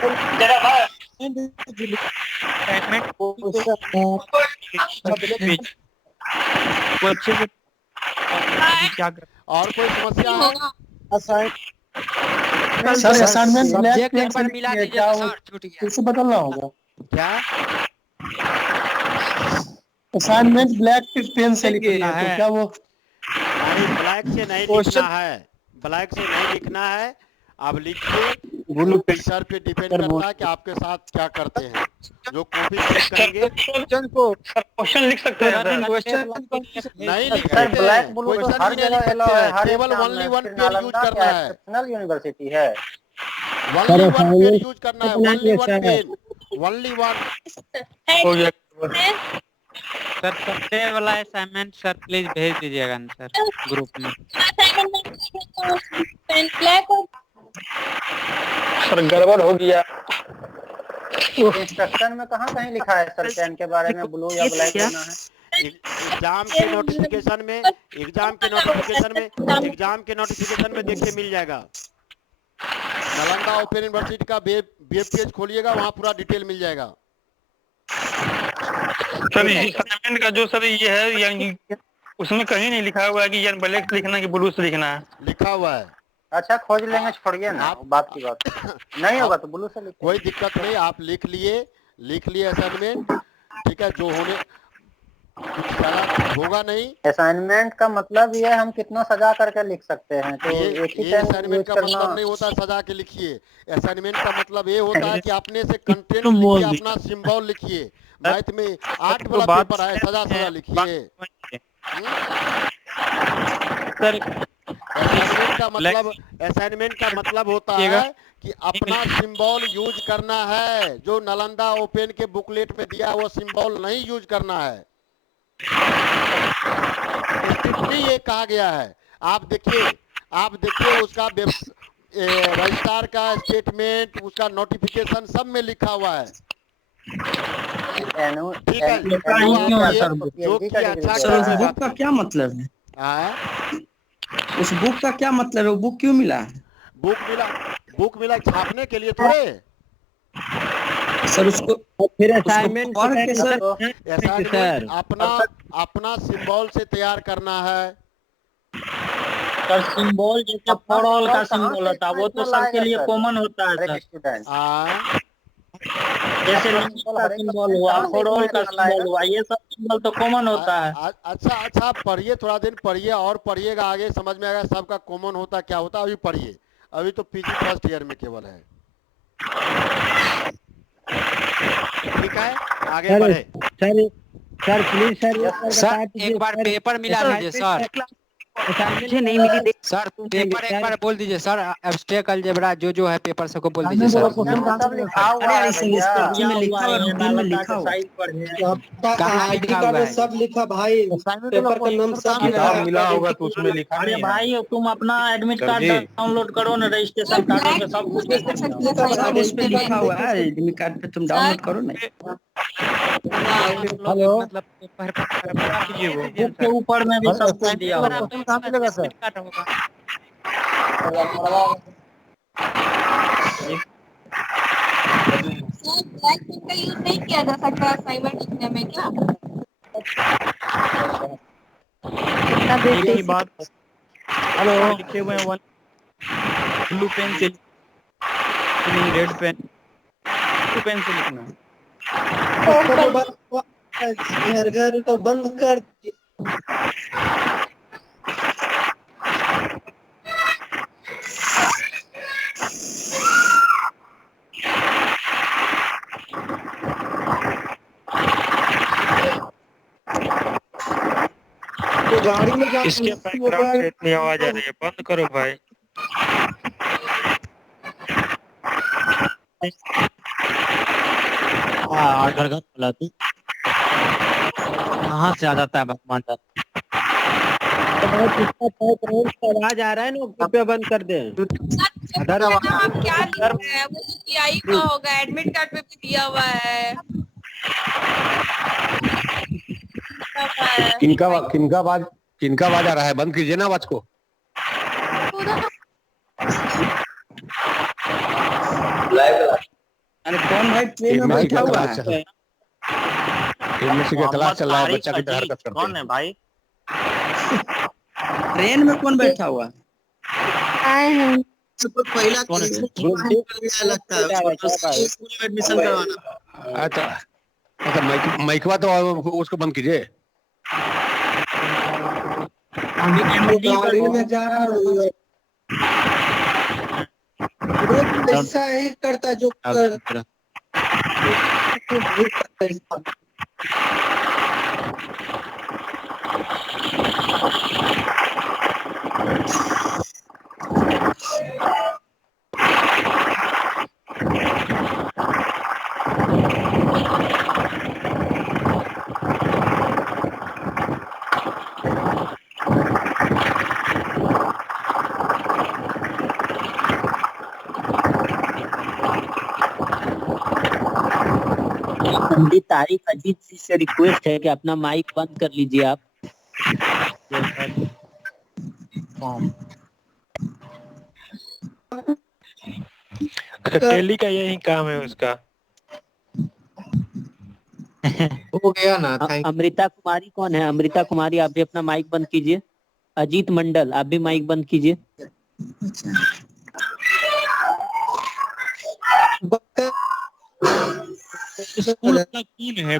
जरा बात असाइनमेंट को अच्छे से क्या कर और कोई समस्या है? Sir assignment black subject pen एक से बार मिला लिखिए, दीजिए क्या तो वो सर छूट गया। फिर से बदलना होगा? क्या असाइनमेंट ब्लैक पेन से लिखिए, तो है क्या वो नहीं, ब्लैक से नहीं लिखना है, ब्लैक से नहीं लिखना है। अब लिखिए, ब्लू वो पेन टीचर पे डिपेंड करता है कि आपके साथ क्या करते हैं। जो कॉपी चेक करेंगे क्वेश्चन लिख सकते हैं सर। क्वेश्चन नहीं लिख सर सकते ब्लैक हैं, ब्लू तो क्वेश्चन हर भी नहीं जगह लिख एलो सकते है, हैं, हर केवल एग्जाम ओनली में। वन फिर पेन यूज नालंदा करना क्या है, एक्सेप्शनल यूनिवर्सिटी है? ओनली वन पेन यूज करना है, only one pen, only one. हो गया। सर संडे वाला असाइनमेंट सर प्लीज भेज दीजिएगा ना सर ग्रुप में। सर गड़बड़ हो गया। इंस्ट्रक्शन में कहाँ कहीं लिखा है सर पेन के बारे में ब्लू या ब्लैक लेना है? एग्जाम के नोटिफिकेशन में, एग्जाम के नोटिफिकेशन में देखिए मिल जाएगा। नालंदा ओपन यूनिवर्सिटी का वेब पेज खोलिएगा, वहाँ पूरा डिटेल मिल जाएगा। सर असाइनमेंट का जो सर ये है, यानी उसमें कहीं नहीं लिखा हुआ है कि यार ब्लैक से लिखना है कि ब्लू से लिखना है। लिखा हुआ है। अच्छा खोज लेंगे, छोड़िए ना आप बात की बात। नहीं होगा तो ब्लू से लिखेंगे। कोई दिक्कत नहीं, आप लिख लिए असाइनमेंट, ठीक है। जो होने कुछ गलत होगा नहीं। असाइनमेंट का मतलब ये हम कितना सजा करके लिख सकते हैं, तो एक ही ये पेन असाइनमेंट यूज का करना। मतलब नहीं होता सजा के लिखिए। असाइनमेंट का मतलब ये होता है कि अपने से कंटेंट लिखिए, अपना सिंबल लिखिए। मैथ में 8 वाला पेपर है, सजा लिखिए। सर असाइनमेंट का मतलब होता है कि अपना सिंबल यूज करना है। जो नालंदा ओपन के बुकलेट में दिया वो सिंबल नहीं यूज करना है, स्ट्रिक्टली ये कहा गया है। आप देखिए उसका रजिस्ट्रार का स्टेटमेंट, उसका नोटिफिकेशन सब में लिखा हुआ है, ठीक है। जो कि अच्छा सर उस बुक का क्या मतलब है? उस बुक का क्या मतलब है? वो बुक क्यों मिला है? बुक मिला छापने के लिए थोड़े सर। उसको फिर असाइनमेंट पढ़ के सर अपना सिंबल से तैयार करना है। सर सिंबल जैसे फॉरऑल का सिंबल होता है वो तो सबके लिए कॉमन होता है सर। जैसे का सिंबल हुआ, फॉरऑल का सिंबल हुआ, ये सब सिंबल तो कॉमन होता है। अच्छा पढ़िए, थोड़ा दिन पढ़िए और पढ़िएगा, आगे समझ में आएगा सबका कॉमन होता क्या होता है। अभी पढ़िए, अभी तो पीजी फर्स्ट ईयर में केवल है, ठीक है। आगे बढ़े सर प्लीज सर एक बार पेपर मिला दीजिए सर। मुझे नहीं मिली सर पेपर एक बार बोल दीजिए सर। एब्स्ट्रैक्ट अलजेब्रा जो है पेपर सबको बोल दीजिए सर। आईडी कार्ड में सब लिखा भाई, पेपर का नाम सब किताब मिला होगा तो उसमें लिखा। अरे भाई तुम अपना एडमिट कार्ड डाउनलोड करो ना, रजिस्ट्रेशन कार्ड पे सब कुछ उस पे लिखा हुआ है। एडमिट कार्ड पे तुम डाउनलोड करो ना। हेलो मतलब बुक के ऊपर में भी सब कुछ दिया हुआ है। कहाँ मिलेगा सर? ब्लैक पेन का यूज नहीं किया जा सकता असाइनमेंट लिखने में क्या? यही बात। हेलो लिखे हुए हैं ब्लू पेन से, रेड पेन, ब्लू पेन से लिखना। घर तो बंद कर। तो गाड़ी में जा, इसके बैकग्राउंड से इतनी आवाज आ रही है, बंद करो भाई। घर बुलाती कहाँ से आ जाता है भगवान जाता। आवाज आ रहा है ना, कृपया बंद कर दे। आप क्या लिख रहे हैं? वो सीआई का होगा, एडमिट कार्ड पे भी दिया हुआ है। किनका आवाज आ रहा है? बंद कीजिए ना आवाज को। अरे कौन भाई ट्रेन में एमएससी बैठा का हुआ क्लास चल है? एमएससी का क्लास चल रहा है, तारिक बच्चा की तरह अजीज हरकत करते कौन हैं। है भाई? ट्रेन में कौन बैठा हुआ है? पहला कौन है? लगता है स्कूल में एडमिशन करवाना। अच्छा अच्छा, माइकवा तो उसको बंद कीजिए। गाड़ी में जा रहा है ऐसा ही करता जो कर पंडित तारिक अजीत जी से रिक्वेस्ट है कि अपना माइक बंद कर लीजिए आप। टेली का यही काम है उसका। हो गया ना। अमृता कुमारी कौन है? अमृता कुमारी, आप भी अपना माइक बंद कीजिए। अजीत मंडल, आप भी माइक बंद कीजिए। स्कूल का कौन है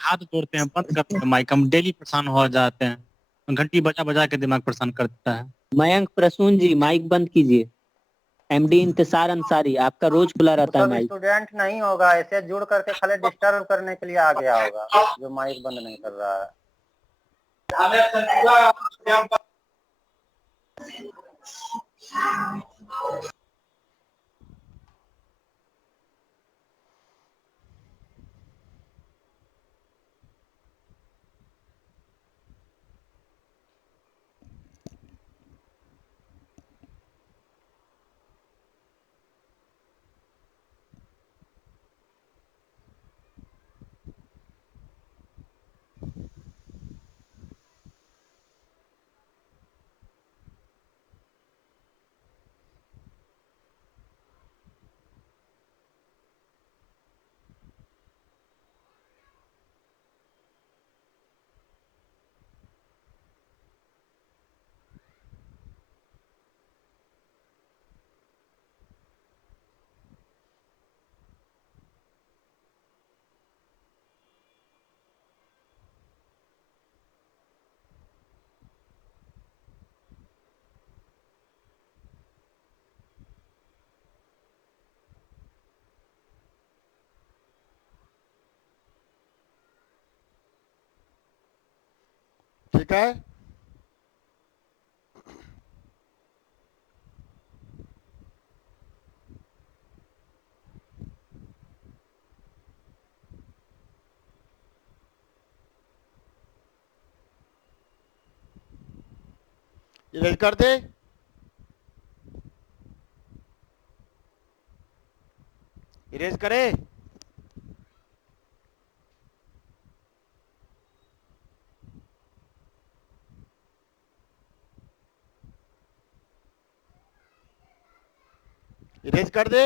हाथ तोड़ते हैं, बंद करते हैं माइक, हम डेली परेशान हो जाते हैं, घंटी बजा बजा के दिमाग परेशान करता है। मयंक प्रसून जी माइक बंद कीजिए। एमडी इंतजार अंसारी, आपका रोज खुला रहता है माइक। स्टूडेंट नहीं होगा, ऐसे जुड़ करके खाली डिस्टर्ब करने के लिए आ गया होगा जो माइक बंद नहीं कर रहा है। ठीक है। इरेज कर दे। इरेज करे। इरेज कर दे।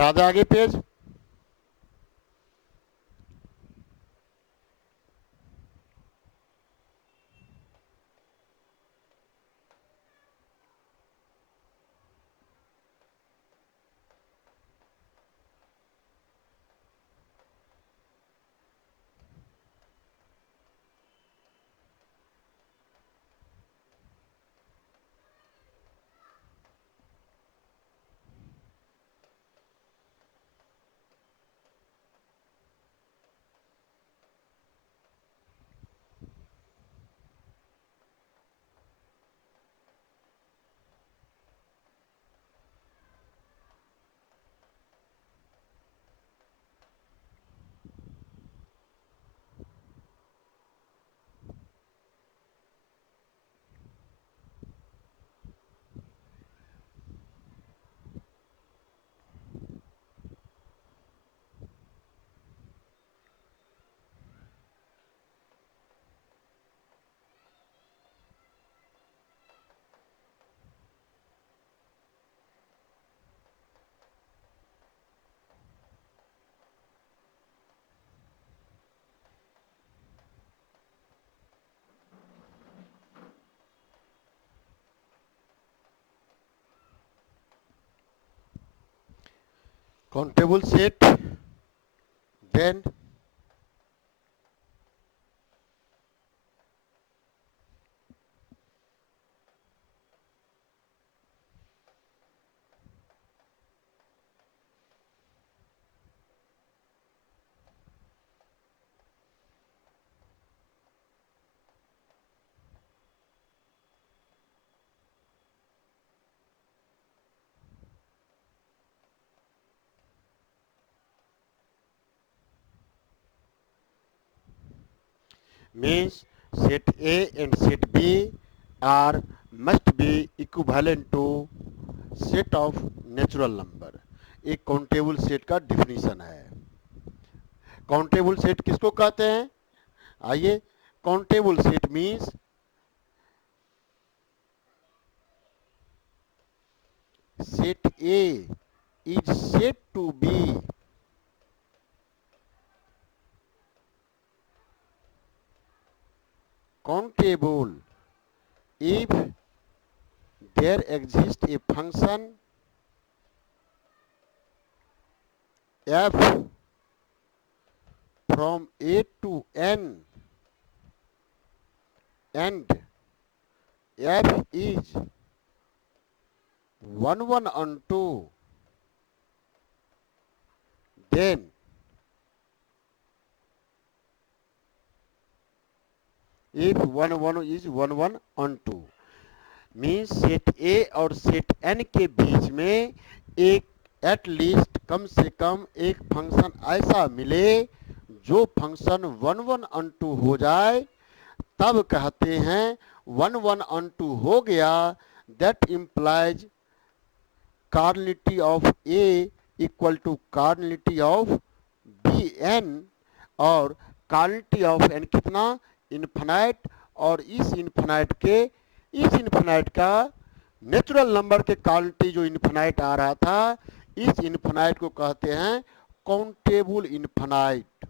राजा आगे page. Countable set, then means set A and set B are must be equivalent to set of natural number। एक काउंटेबल सेट का डिफिनीशन है। काउंटेबल सेट किसको कहते हैं? आइए, countable set means set A is said to be countable if there exists a function f from A to n and f is 1 1 on 2, then if 1 1 is 1 1 on 2 means set ए और set N के बीच में एक at least कम से कम एक function ऐसा मिले जो function 1 1 on 2 हो जाए, तब कहते हैं 1 1 on 2 हो गया। That implies cardinality of A equal to cardinality of B N, और कार्डिनलिटी ऑफ एन कितना? इन्फिनाइट। और इस इन्फिनाइट का नेचुरल नंबर के कार्डिनलिटी जो इन्फिनाइट आ रहा था, इस इन्फिनाइट को कहते हैं काउंटेबल इन्फिनाइट।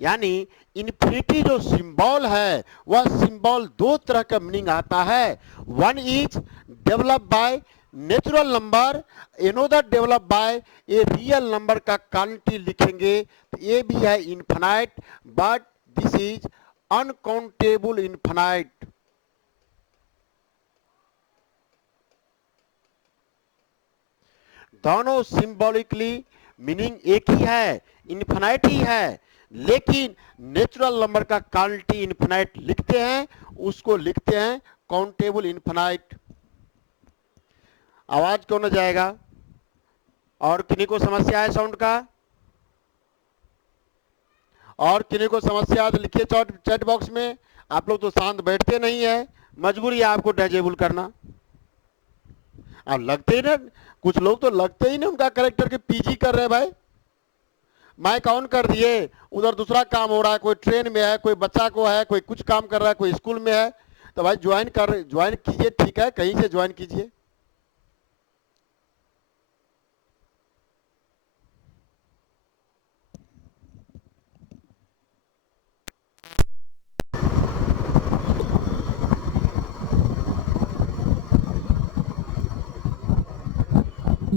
यानी इन्फिनिटी जो सिंबल है वह सिंबल दो तरह का मीनिंग आता है। One is develop by natural number, another develop by a real number का क्वांटिटी लिखेंगे तो ये भी है infinite, but this is uncountable infinite. दोनों सिंबॉलिकली मीनिंग एक ही है, इन्फिनाइट ही है, लेकिन नेचुरल नंबर का क्वांटिटी इन्फिनाइट लिखते हैं, उसको लिखते हैं काउंटेबल इन्फिनाइट। आवाज क्यों न जाएगा? और किन्हीं को समस्या है साउंड का? और किन्हीं को समस्या तो लिखिए चैट बॉक्स में। आप लोग तो शांत बैठते नहीं है, मजबूरी है आपको डिसेबल करना। अब लगते ही ना, कुछ लोग तो लगते ही नहीं उनका करेक्टर के पीजी कर रहे हैं भाई। माइक ऑन कर दिए, उधर दूसरा काम हो रहा है, कोई ट्रेन में है, कोई बच्चा को है, कोई कुछ काम कर रहा है, कोई स्कूल में है, तो भाई ज्वाइन कीजिए, ठीक है, कहीं से ज्वाइन कीजिए।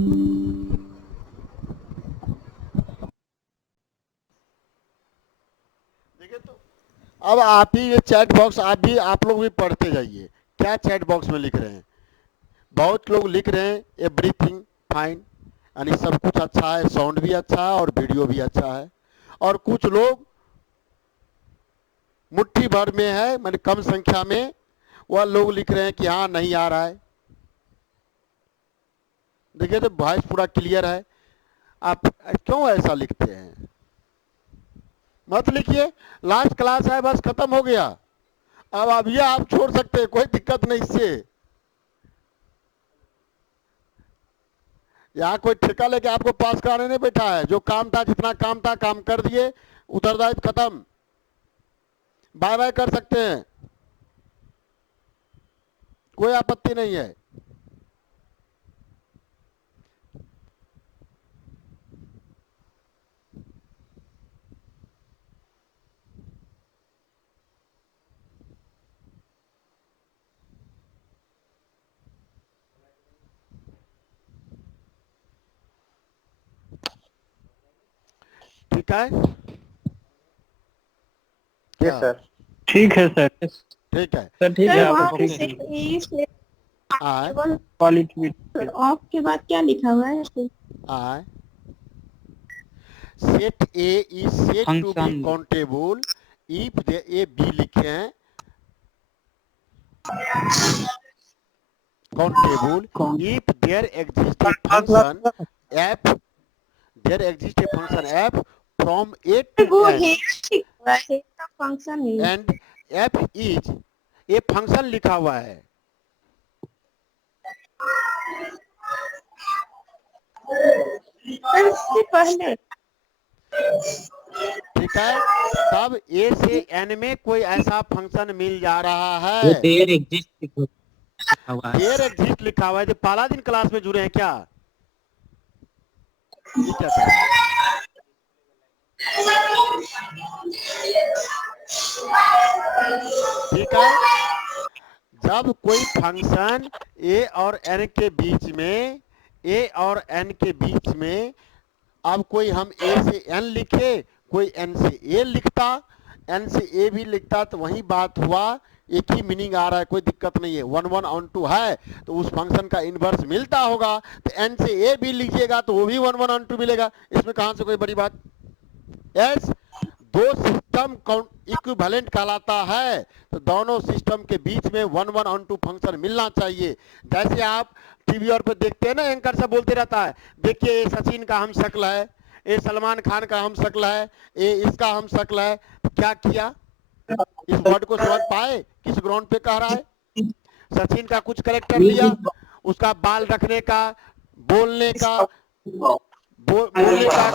देखिए तो अब आप ही ये चैट बॉक्स आप लोग भी पढ़ते जाइए क्या चैट बॉक्स में लिख रहे हैं। बहुत लोग लिख रहे हैं एवरीथिंग फाइन, यानी सब कुछ अच्छा है, साउंड भी अच्छा है और वीडियो भी अच्छा है। और कुछ लोग मुट्ठी भर में है, मैंने कम संख्या में वह लोग लिख रहे हैं कि हाँ नहीं आ रहा है। देखिए तो वॉइस पूरा क्लियर है, आप क्यों ऐसा लिखते हैं? मत लिखिए, लास्ट क्लास है, बस खत्म हो गया। अब ये आप छोड़ सकते हैं, कोई दिक्कत नहीं इससे। यहाँ कोई ठेका लेके आपको पास कराने नहीं बैठा है। जो काम था, जितना काम था काम कर दिए, उत्तरदायित्व खत्म, बाय बाय कर सकते हैं, कोई आपत्ति नहीं है। ठीक है क्या? सर ठीक है सर। ठीक है सर ठीक है, आप क्वालिटी ऑफ के बाद क्या लिखा हुआ है? Set A is set to B countable if they A B लिखे हैं, countable if there exist a function F, there exist a function F from A to N and F is, ये function लिखा हुआ है। पहले ठीक है, तब ए से एन में कोई ऐसा फंक्शन मिल जा रहा है, देयर एग्जिस्ट लिखा हुआ है। जो पहला दिन क्लास में जुड़े हैं क्या? ये क्या कर रहे हैं? ठीक है, जब कोई फंक्शन ए और एन के बीच में, ए और एन के बीच में, अब कोई हम ए से एन लिखे, कोई एन से ए लिखता, एन से ए भी लिखता, तो वही बात हुआ, एक ही मीनिंग आ रहा है, कोई दिक्कत नहीं है। 1 1 on 2 है तो उस फंक्शन का इनवर्स मिलता होगा, तो एन से ए भी लीजिएगा तो वो भी 1 1 on 2 मिलेगा। इसमें कहां से कोई बड़ी बात? यस, दो सिस्टम इक्विवेलेंट कहलाता है, तो दोनों सिस्टम के बीच में 1 1 on 2 फंक्शन मिलना चाहिए। जैसे आप टीवी और पे देखते हैं ना, एंकर सब बोलते रहता है, देखिए ये सचिन का हम शक्ल है, ये सलमान खान का हम शक्ल है, ये इसका हम शक्ल है। तो क्या किया? इस वर्ड को समझ पाए किस ग्राउंड पे कह रहा है? सचिन का कुछ कैरेक्टर लिया, उसका बाल रखने का, बोलने का,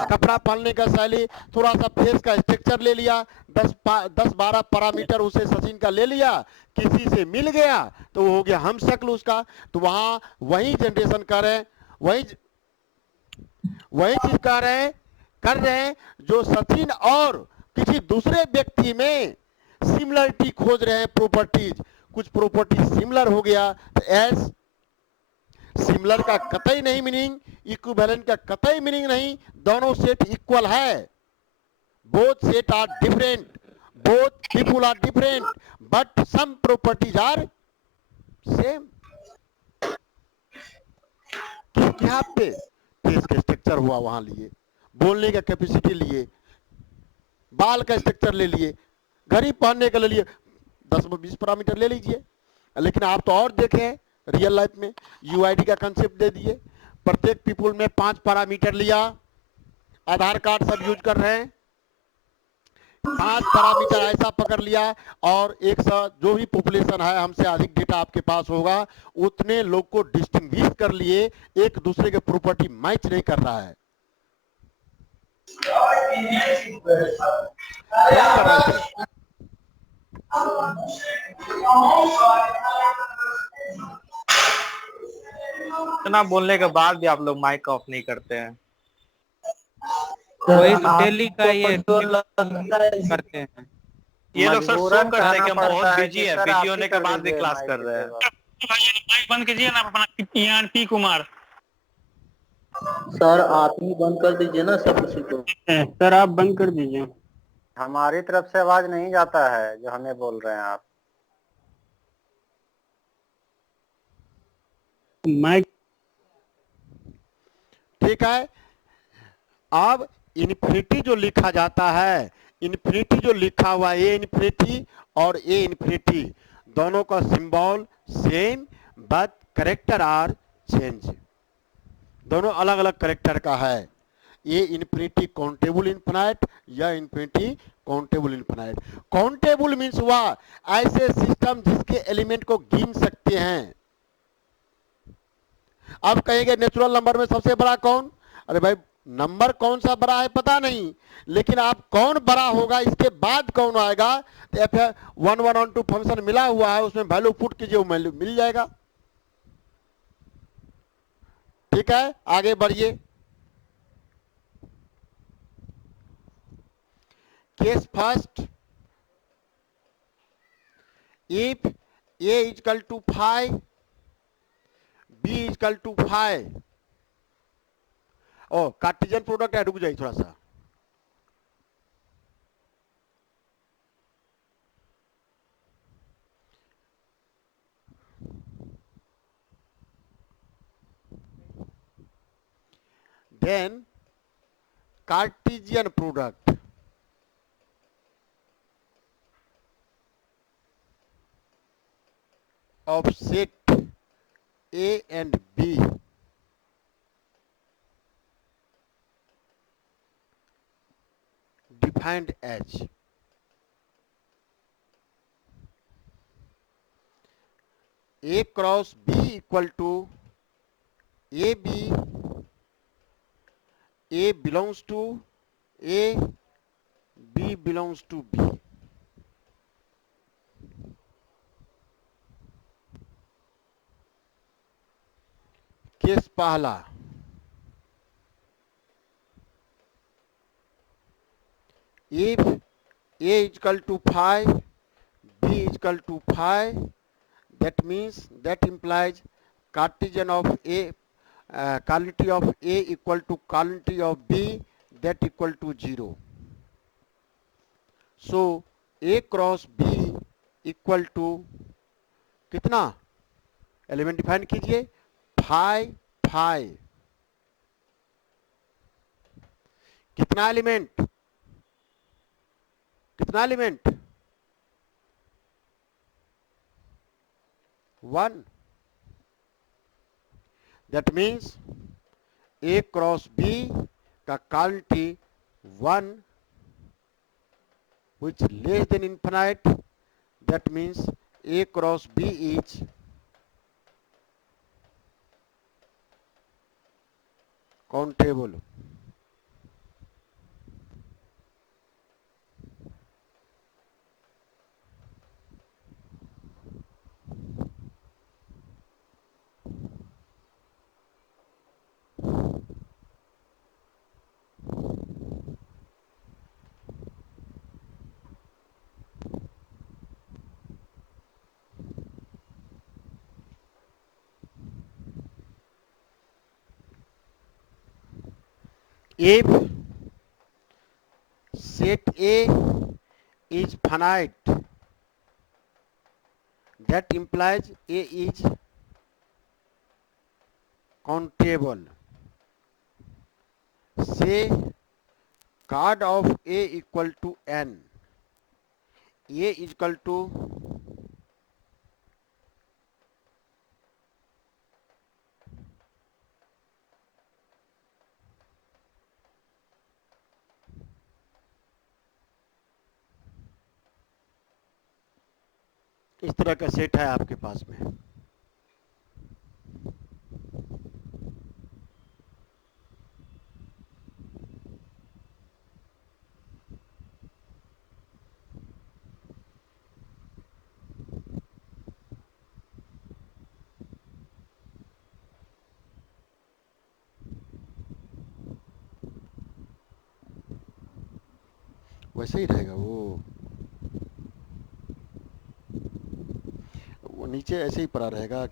कपड़ा पहनने का शैली, थोड़ा सा फेस का स्ट्रक्चर ले लिया, 10-12 पैरामीटर उसे सचिन का ले लिया, किसी से मिल गया तो वो हो गया हम शक्ल उसका। तो वहां वही जनरेशन कर रहे हैं, वही चीज कर रहे हैं जो सचिन और किसी दूसरे व्यक्ति में सिमिलरिटी खोज रहे हैं, प्रॉपर्टीज, कुछ प्रॉपर्टी सिमिलर हो गया तो एस, सिमिलर का कतई नहीं मीनिंग, इक्विवेलेंट का कतई मीनिंग नहीं, दोनों सेट इक्वल है। Both set are different, both people are different, but some properties are same. क्या पे फेस का स्ट्रक्चर हुआ वहां लिए, बोलने का कैपेसिटी लिए, बाल का स्ट्रक्चर ले लिए, घड़ी पहनने का ले लिए, 10-20 पैरामीटर ले लीजिए। लेकिन आप तो और देखें रियल लाइफ में यूआईडी का कंसेप्ट दे दिए, प्रत्येक पीपुल में 5 पैरामीटर लिया, आधार कार्ड सब यूज कर रहे हैं, 5 पैरामीटर ऐसा पकड़ लिया, और एक सा जो भी पॉपुलेशन है, हमसे अधिक डेटा आपके पास होगा, उतने लोग को डिस्टिंग्विश कर लिए, एक दूसरे के प्रॉपर्टी मैच नहीं कर रहा है। क्या कर रहे थे? इतना बोलने के बाद भी आप लोग माइक ऑफ नहीं करते हैं। वही डेली का ये करते हैं। ये लोग सर शो करते हैं कि हम बहुत बिजी है, बिजी होने के बाद भी क्लास कर रहे हैं। माइक बंद कीजिए ना अपना, पी कुमार। सर आप ही बंद कर दीजिए ना सब उसी को। सर आप बंद कर दीजिए। हमारी तरफ से आवाज नहीं जाता है जो हमें बोल रहे हैं आप। माइक ठीक है। अब इन्फिनिटी जो लिखा जाता है, इन्फिनिटी जो लिखा हुआ ए इन्फिनिटी और ए इन्फिनिटी दोनों का symbol same but character are change, दोनों अलग अलग करेक्टर का है। ये इन्फिनिटी काउंटेबल इन्फिनाइट या infinity countable infinite. Countable means हुआ ऐसे सिस्टम जिसके एलिमेंट को गिन सकते हैं। अब कहेंगे नेचुरल नंबर में सबसे बड़ा कौन? अरे भाई नंबर कौन सा बड़ा है पता नहीं, लेकिन आप कौन बड़ा होगा इसके बाद कौन आएगा। तो F1112 फंक्शन मिला हुआ है, उसमें वैल्यू पुट कीजिए, वो वैल्यू मिल जाएगा। ठीक है, आगे बढ़िए। Case first, if a equal to 5, b equal to 5। ओ कार्टेशियन प्रोडक्ट है, रुक जाइए थोड़ा सा। Then Cartesian product of set A and B defined as A cross B equal to AB, A belongs to A, B belongs to B। Case पहला, if A equal to 5, B equal to 5, that means that implies Cartesian of A, quantity of A equal to quantity of B, that equal to 0। So A cross B equal to कितना? Element define कीजिए, 5 5। कितना element? कितना element? 1। That means A cross B का quantity 1 which less than infinite, that means A cross B is countable। If set A is finite, that implies A is countable। Say card of A equal to n, A equal to इस तरह का set है आपके पास में। वैसे ही रहेगा वो नीचे ऐसे ही पड़ा रहेगा।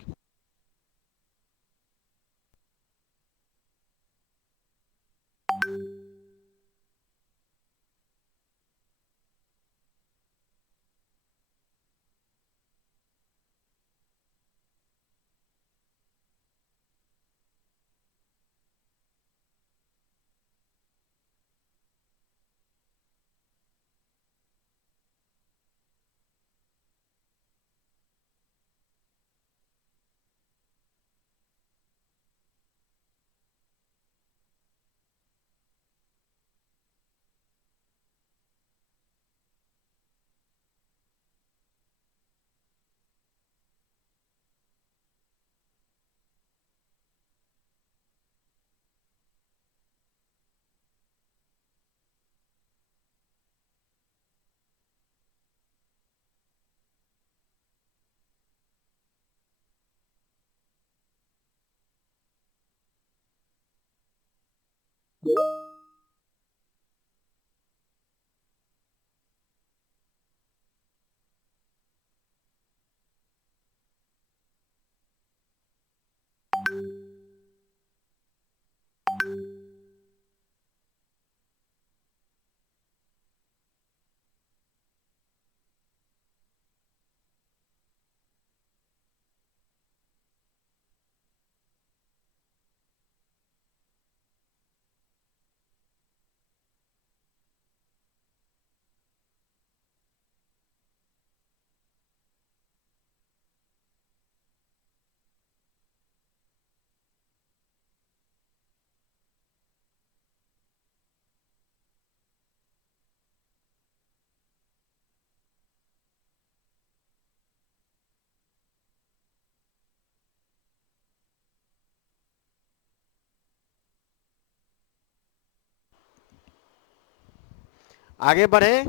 आगे बढ़े।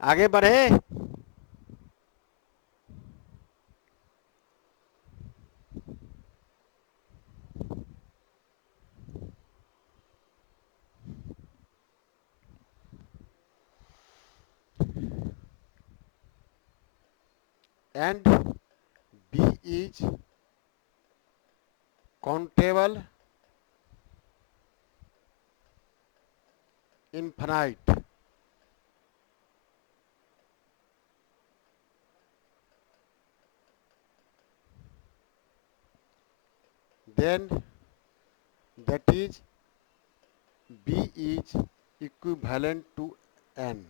आगे बढ़े। and B is countable infinite, then that is B is equivalent to n.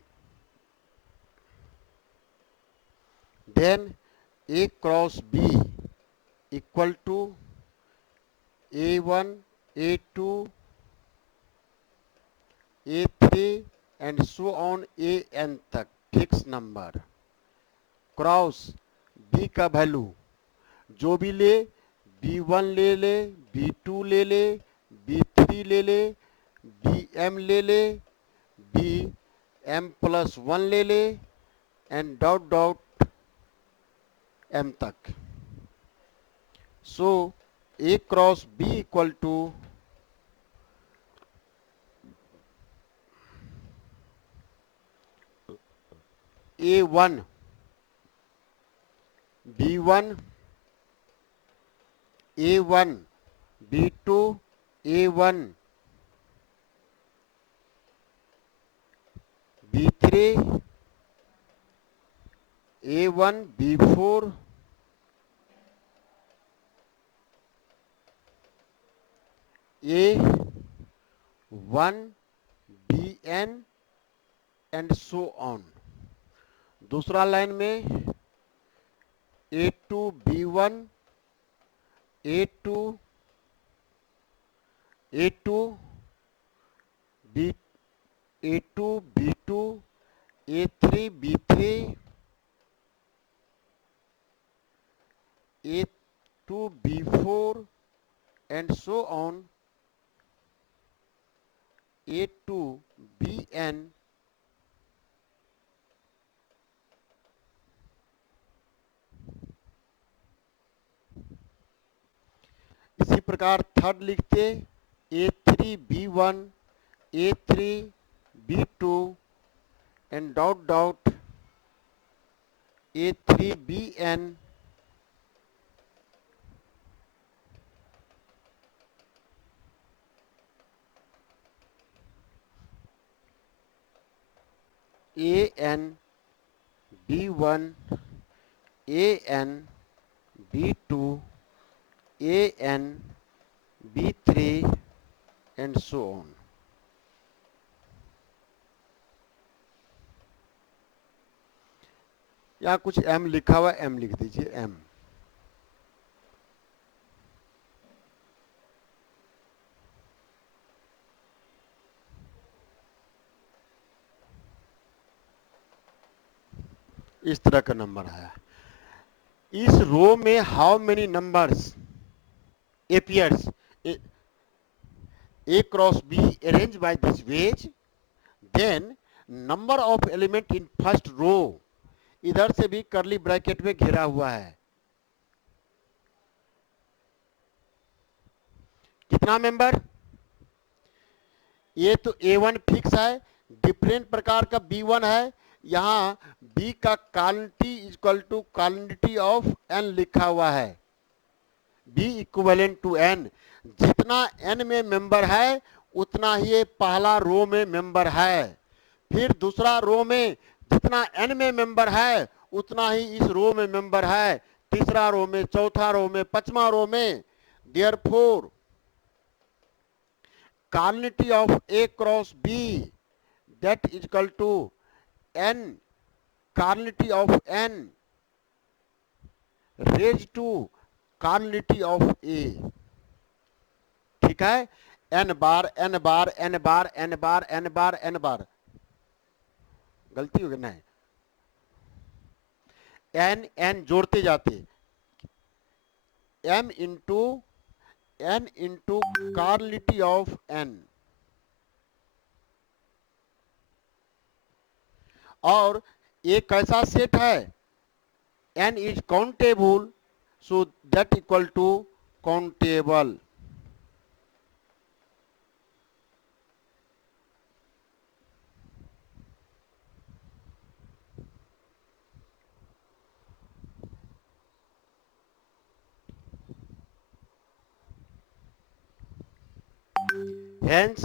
Then A cross B equal to A1, A2, A3 and so on An तक फिक्स नंबर क्रॉस B का वैल्यू जो भी ले B1 ले ले, B2 ले ले, B3 ले ले, Bm ले ले, Bm+1 ले ले एंड डॉट डॉट m तक. So A cross B equal to A1 B1 A1 B2 A1 B3 A1 B4 A1 Bn and so on. दूसरा लाइन में A2 B1 A2 A2 B A2 B2 A3 B3 A2 B4 and so on A2 Bn इसी प्रकार third लिखते A3 B1 A3 B2 and dot dot A3 Bn An B1 An B2 An B3 and so on. यहाँ कुछ m लिखा हुआ m लिख दीजिए m. इस तरह का नंबर है. इस रो में how many numbers appears A cross B arranged by this way, then number of element in first row. इधर से भी करली ब्रैकेट में घिरा हुआ है. कितना मेंबर? ये तो A1 फिक्स है, डिफरेंट प्रकार का B1 है. यहाँ B का quality equal to quality of n लिखा हुआ है. B equivalent to n. जितना n में मेंबर है उतना ही ये पहला रो में मेंबर है. फिर दूसरा रो में जितना n में मेंबर है उतना ही इस रो में मेंबर है. तीसरा रो में, चौथा रो में, पांचवा रो में. Therefore quality of A cross B that is equal to n quantity of n raised to quantity of A. ठीक है. n बार n बार n बार n बार n बार n बार. गलती हो गई नहीं. एन एन जोड़ते जाते, M into N into cardinality of N, और एक कैसा सेट है, N is countable, so that equal to countable. Hence,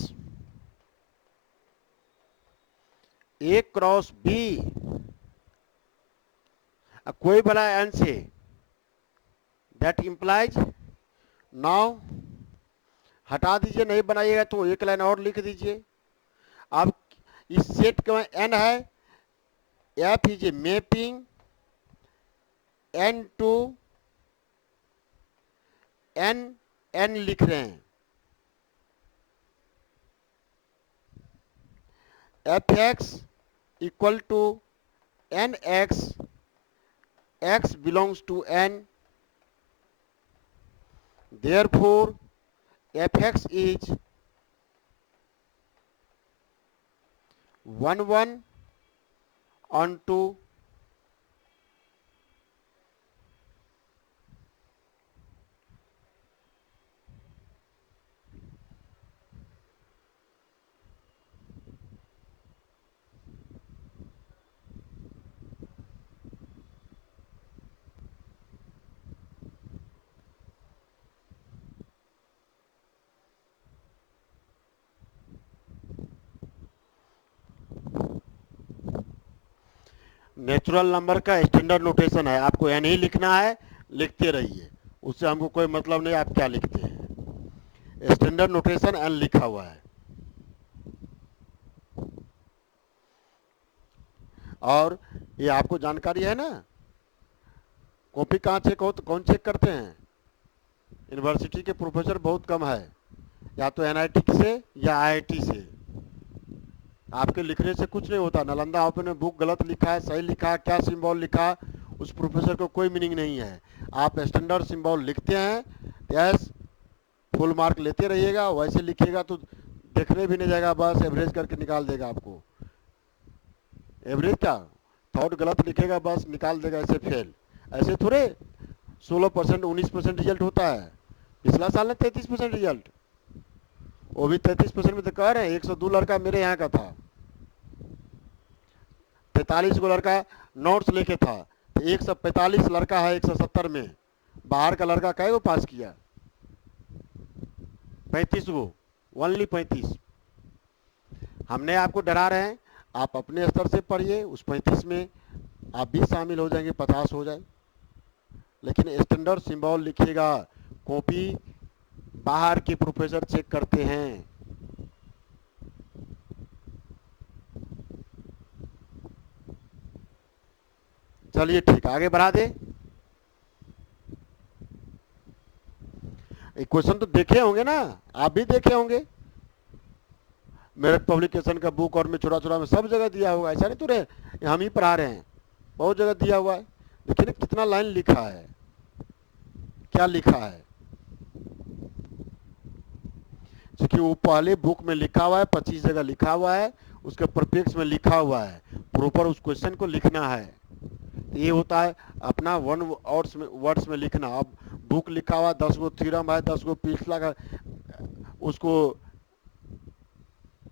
A cross B कोई बना एन से, दैट इंप्लाइज, नाउ हटा दीजिए, नहीं बनाइएगा तो एक लाइन और लिख दीजिए। अब इस सेट का एन है, F is a mapping N to N, N लिख रहे हैं, F x equal to N x, x belongs to n, therefore fx is 1 1 onto natural number का स्टैंडर्ड नोटेशन है, आपको एन ही लिखना है, लिखते रहिए, उससे हमको कोई मतलब नहीं आप क्या लिखते हैं। स्टैंडर्ड नोटेशन एन लिखा हुआ है। और ये आपको जानकारी है ना, कॉपी कहाँ चेक हो, तो कौन चेक करते हैं? यूनिवर्सिटी के प्रोफेसर बहुत कम है, या तो एनआईटी से या आईआईटी से। आपके लिखने से कुछ नहीं होता। नालंदा ओपन में बुक गलत लिखा है, सही लिखा है, क्या सिंबल लिखा, उस प्रोफेसर को कोई मीनिंग नहीं है। आप स्टैंडर्ड सिंबल लिखते हैं, यस फुल मार्क लेते रहिएगा, वैसे लिखिएगा तो देखने भी नहीं जाएगा, बस एवरेज करके निकाल देगा आपको। एवरेज क्या, थॉट गलत लिखेगा बस निकाल देगा, ऐसे फेल। ऐसे थोड़े 16% 19% रिजल्ट होता है। पिछला साल ने 33% रिजल्ट, वो भी 33% में तो कह रहे हैं। 102 लड़का मेरे यहाँ का था, 43 को लड़का नोट्स लेके था, तो 145 लड़का है 170 में। बाहर का लड़का कई वो पास किया? 35 वो, ओनली 35। हमने आपको डरा रहे हैं, आप अपने स्तर से पढ़िए, उस 35 में आप भी शामिल हो जाएंगे, 50 हो जाए। लेकिन स्टैंडर्ड सिंबल लिखिएगा, कॉपी बाहर के प्रोफेसर चेक करते हैं। चलिए ठीक, आगे बढ़ा दे। क्वेश्चन तो देखे होंगे ना, आप भी देखे होंगे, मेरठ पब्लिकेशन का बुक और में छोटा छोटा में सब जगह दिया होगा। ऐसा नहीं तो रहे हम ही पढ़ा रहे हैं, बहुत जगह दिया हुआ है। देखिए कितना लाइन लिखा है, क्या लिखा है, क्योंकि वो पहले बुक में लिखा हुआ है, 25 जगह लिखा हुआ है, उसके परपेक्स में लिखा हुआ है, प्रॉपर उस क्वेश्चन को लिखना है। ये होता है अपना वर्ड्स में लिखना। अब बुक लिखा हुआ 10 गो थ्योरम है, 10 गो पिछला का, उसको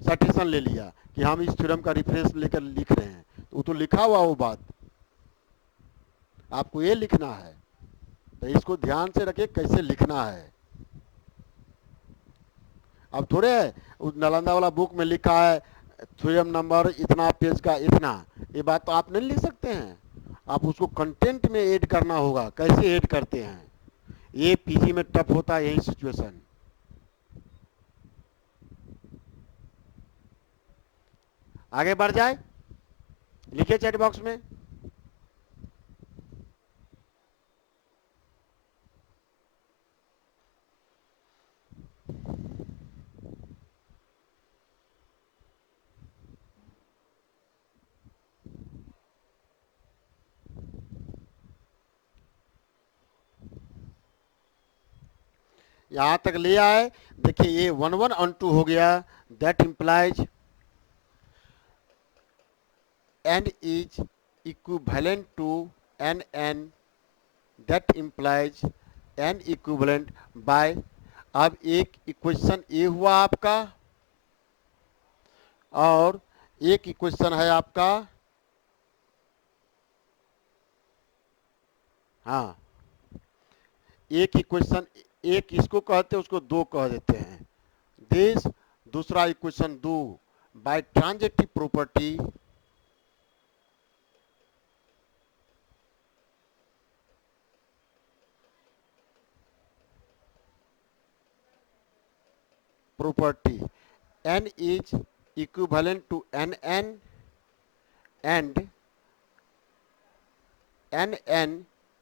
साइटेशन ले लिया कि हम इस थ्योरम का रेफरेंस लेकर लिख रहे हैं, तो वो तो लिखा हुआ वो बात, आपको ये लिखना है। तो इसको ध्यान से रखिए कैसे लिखना है। अब थोड़े नालंदा वाला बुक में लिखा है थ्योरम नंबर इतना, पेज का इतना, ये बात तो आप नहीं लिख सकते हैं। आप उसको कंटेंट में ऐड करना होगा। कैसे ऐड करते हैं, ये पीजी में टफ होता है, यही सिचुएशन। आगे बढ़ जाए, लिखिए चैट बॉक्स में। यहाँ तक ले आए, देखिए ये 1 1 on 2 हो गया, that implies n is equivalent to n, that implies n equivalent by, अब एक इक्वेशन ये हुआ आपका और एक इक्वेशन है आपका, हाँ एक इक्वेशन, एक इसको कहते हैं उसको दो कह देते हैं, दिस दूसरा इक्वेशन दो by transitive property, n is equivalent to n and n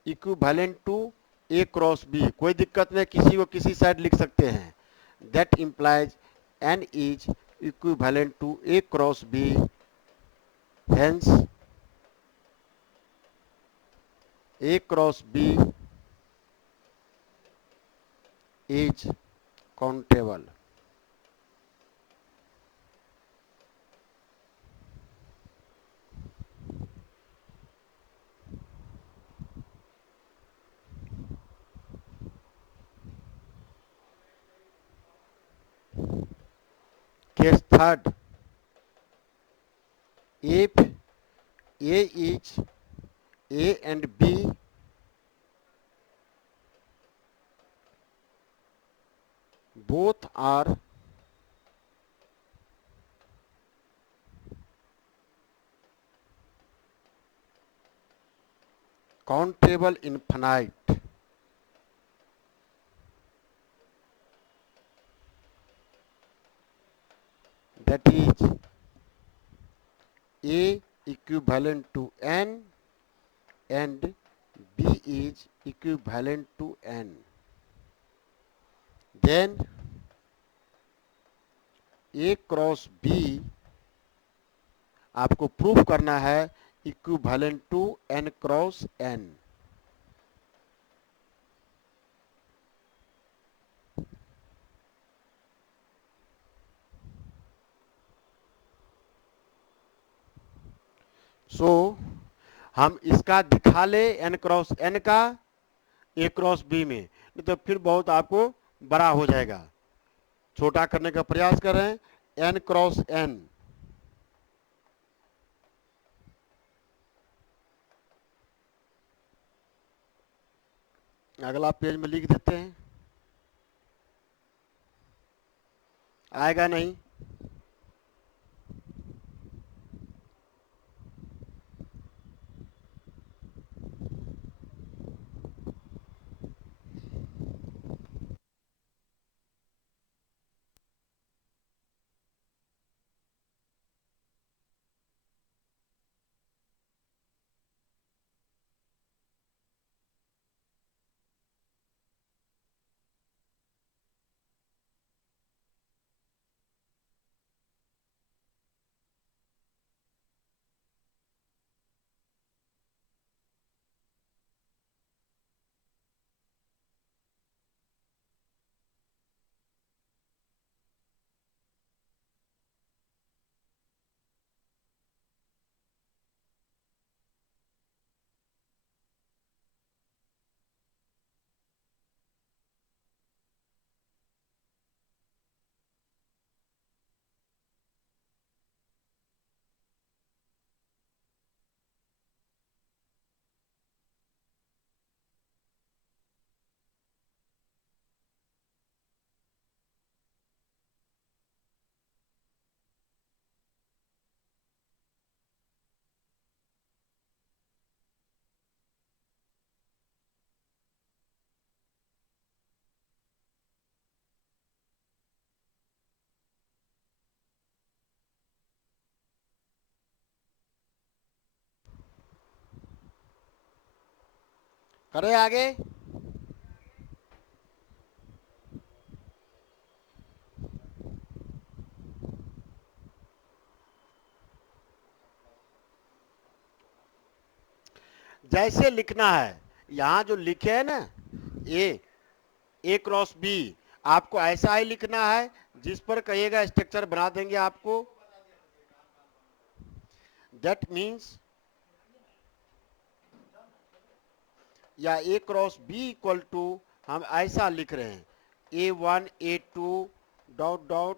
equivalent to a cross b, कोई दिक्कत नहीं, किसी को किसी साइड लिख सकते हैं, that implies n is equivalent to a cross b, hence a cross b is countable. Case third, if A is A and B both are countable infinite, that is A equivalent to n and B is equivalent to n, then A cross B आपको proof करना है equivalent to n cross n, so हम इसका दिखा ले n cross n का A cross B में, नहीं तो फिर बहुत आपको बड़ा हो जाएगा, छोटा करने का प्रयास कर रहे हैं, n क्रॉस n, अगला पेज में लिख देते हैं, आएगा नहीं, करें आगे, जैसे लिखना है, यहां जो लिखे है ना ए क्रॉस बी, आपको ऐसा ही लिखना है, जिस पर कहिएगा स्ट्रक्चर बना देंगे आपको। दैट मीन्स या A cross B equal to हम ऐसा लिख रहे हैं A1 A2 dot dot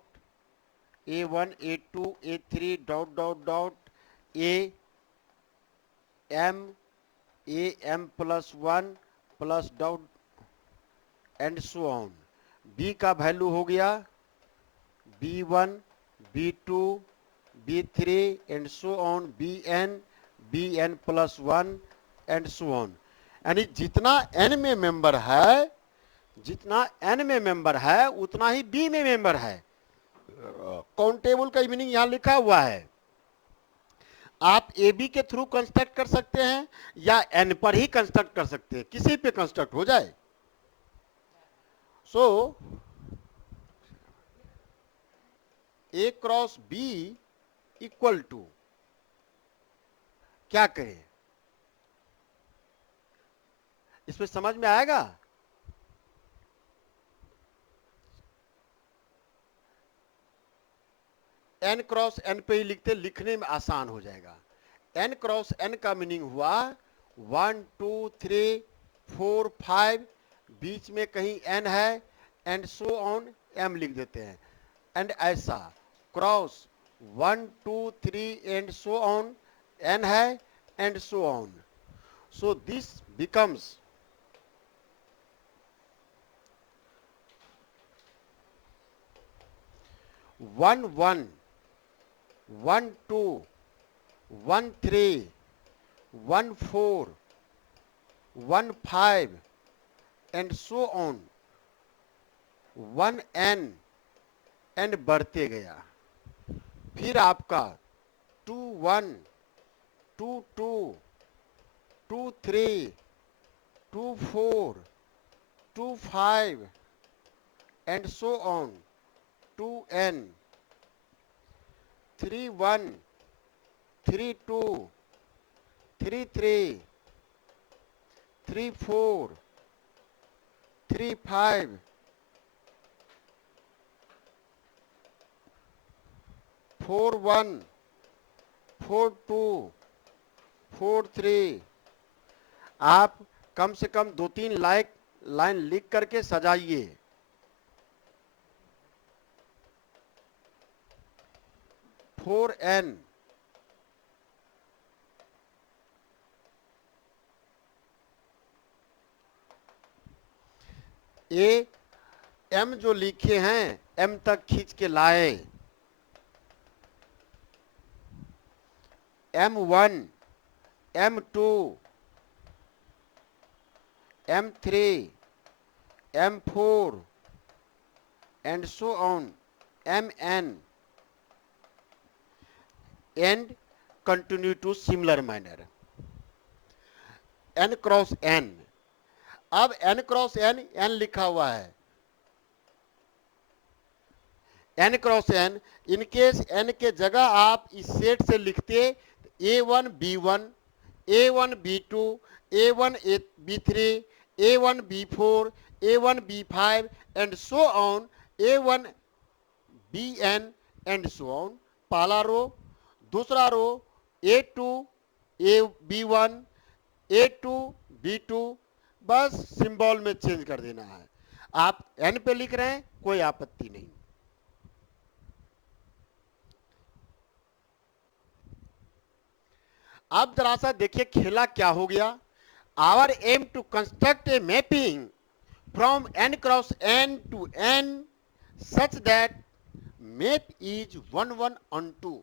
A1 A2 A3 dot dot dot AM plus 1 plus dot and so on. B का वैल्यू हो गया B1 B2 B3 and so on BN plus 1 and so on. यानी जितना n में member है, जितना n में member है उतना ही B में मेंबर है। काउंटेबल का मीनिंग यहां लिखा हुआ है। आप AB के थ्रू कंस्ट्रक्ट कर सकते हैं या n पर ही कंस्ट्रक्ट कर सकते हैं, किसी पे कंस्ट्रक्ट हो जाए। So A cross B equal to क्या करें, इसमें समझ में आएगा? n क्रॉस n पे ही लिखते, लिखने में आसान हो जाएगा। n क्रॉस n का मीनिंग हुआ 1 2 3 4 5, बीच में कहीं n है एंड सो ऑन m लिख देते हैं। एंड ऐसा cross 1 2 3 and so on n है and so on. So this becomes 1 1 1 2 1 3 1 4 1 5 and so on 1 n and बढ़ते गया। फिर आपका 2 1 2 2 2 3 2 4 2 5 एंड सो ऑन 2n 3 1 3 2 3 3 3 4 3 5 4 1 4 2 4 3। आप कम से कम 2-3 लाइन लिख करके सजाइए। फोर n ये m जो लिखे हैं m तक खींच के लाए। M1 M2 M3 M4 and so on Mn and continue to similar manner। n cross n, अब n क्रॉस n लिखा हुआ है। n cross n, in case n के जगह आप इस सेट से लिखते A1 B1 A1 B2 A1 B3 A1 B4 A1 B5 and so on A1 Bn and so on। पहला रो, दूसरा रो A2 B1 A2 B2, बस सिंबल में चेंज कर देना है। आप n पे लिख रहे हैं, कोई आपत्ति नहीं। अब जरा सा देखिए खेला क्या हो गया। Our aim to construct a mapping from n cross n to n such that map is 1 1 on 2।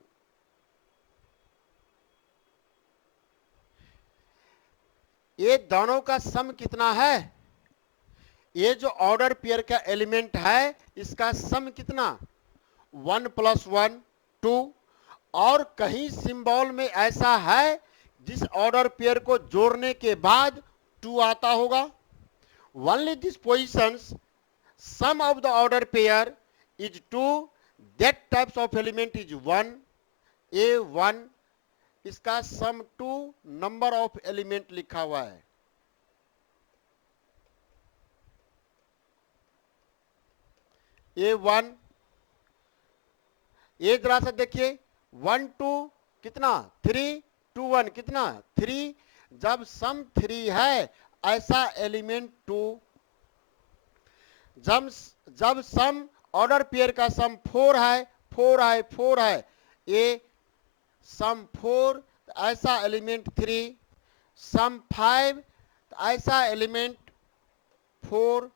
ये दोनों का सम कितना है? ये जो ऑर्डर पेयर का एलिमेंट है इसका सम कितना? 1 + 1 2। और कहीं सिंबल में ऐसा है जिस ऑर्डर पेयर को जोड़ने के बाद 2 आता होगा? Only this positions sum of the order pair is 2, that types of element is 1 A1, इसका सम 2, नंबर ऑफ एलिमेंट लिखा हुआ है। A1, ये जरा सा देखिए 1 2 कितना 3 2 1 कितना 3, जब सम 3 है ऐसा एलिमेंट 2, जब सम ऑर्डर पेयर का सम 4 है 4 है 4 है, ये सम 4 ऐसा एलिमेंट 3, सम 5 ऐसा एलिमेंट 4,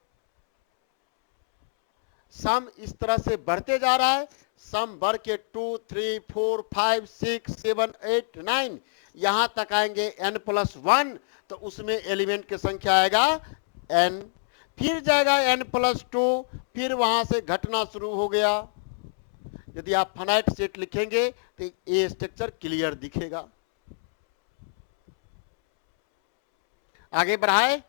सम इस तरह से बढ़ते जा रहा है, सम बढ़ के 2 3 4 5 6 7 8 9 यहां तक आएंगे n+1, तो उसमें एलिमेंट की संख्या आएगा n, फिर जाएगा n+2, फिर वहां से घटना शुरू हो गया। यदि आप फाइनाइट सेट लिखेंगे तो ये स्ट्रक्चर क्लियर दिखेगा। आगे बढ़ाए,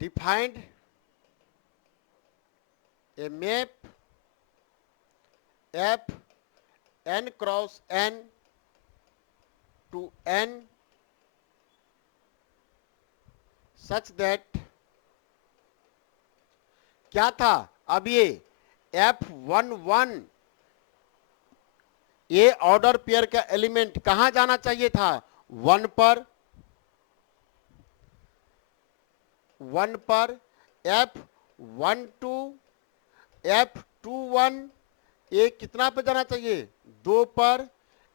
defined a map f n cross n to n such that, क्या था अब ये F11 ये ऑर्डर पेयर का एलिमेंट कहां जाना चाहिए था 1 पर, 1 पर, F12 F21 ये कितना पे जाना चाहिए 2 पर,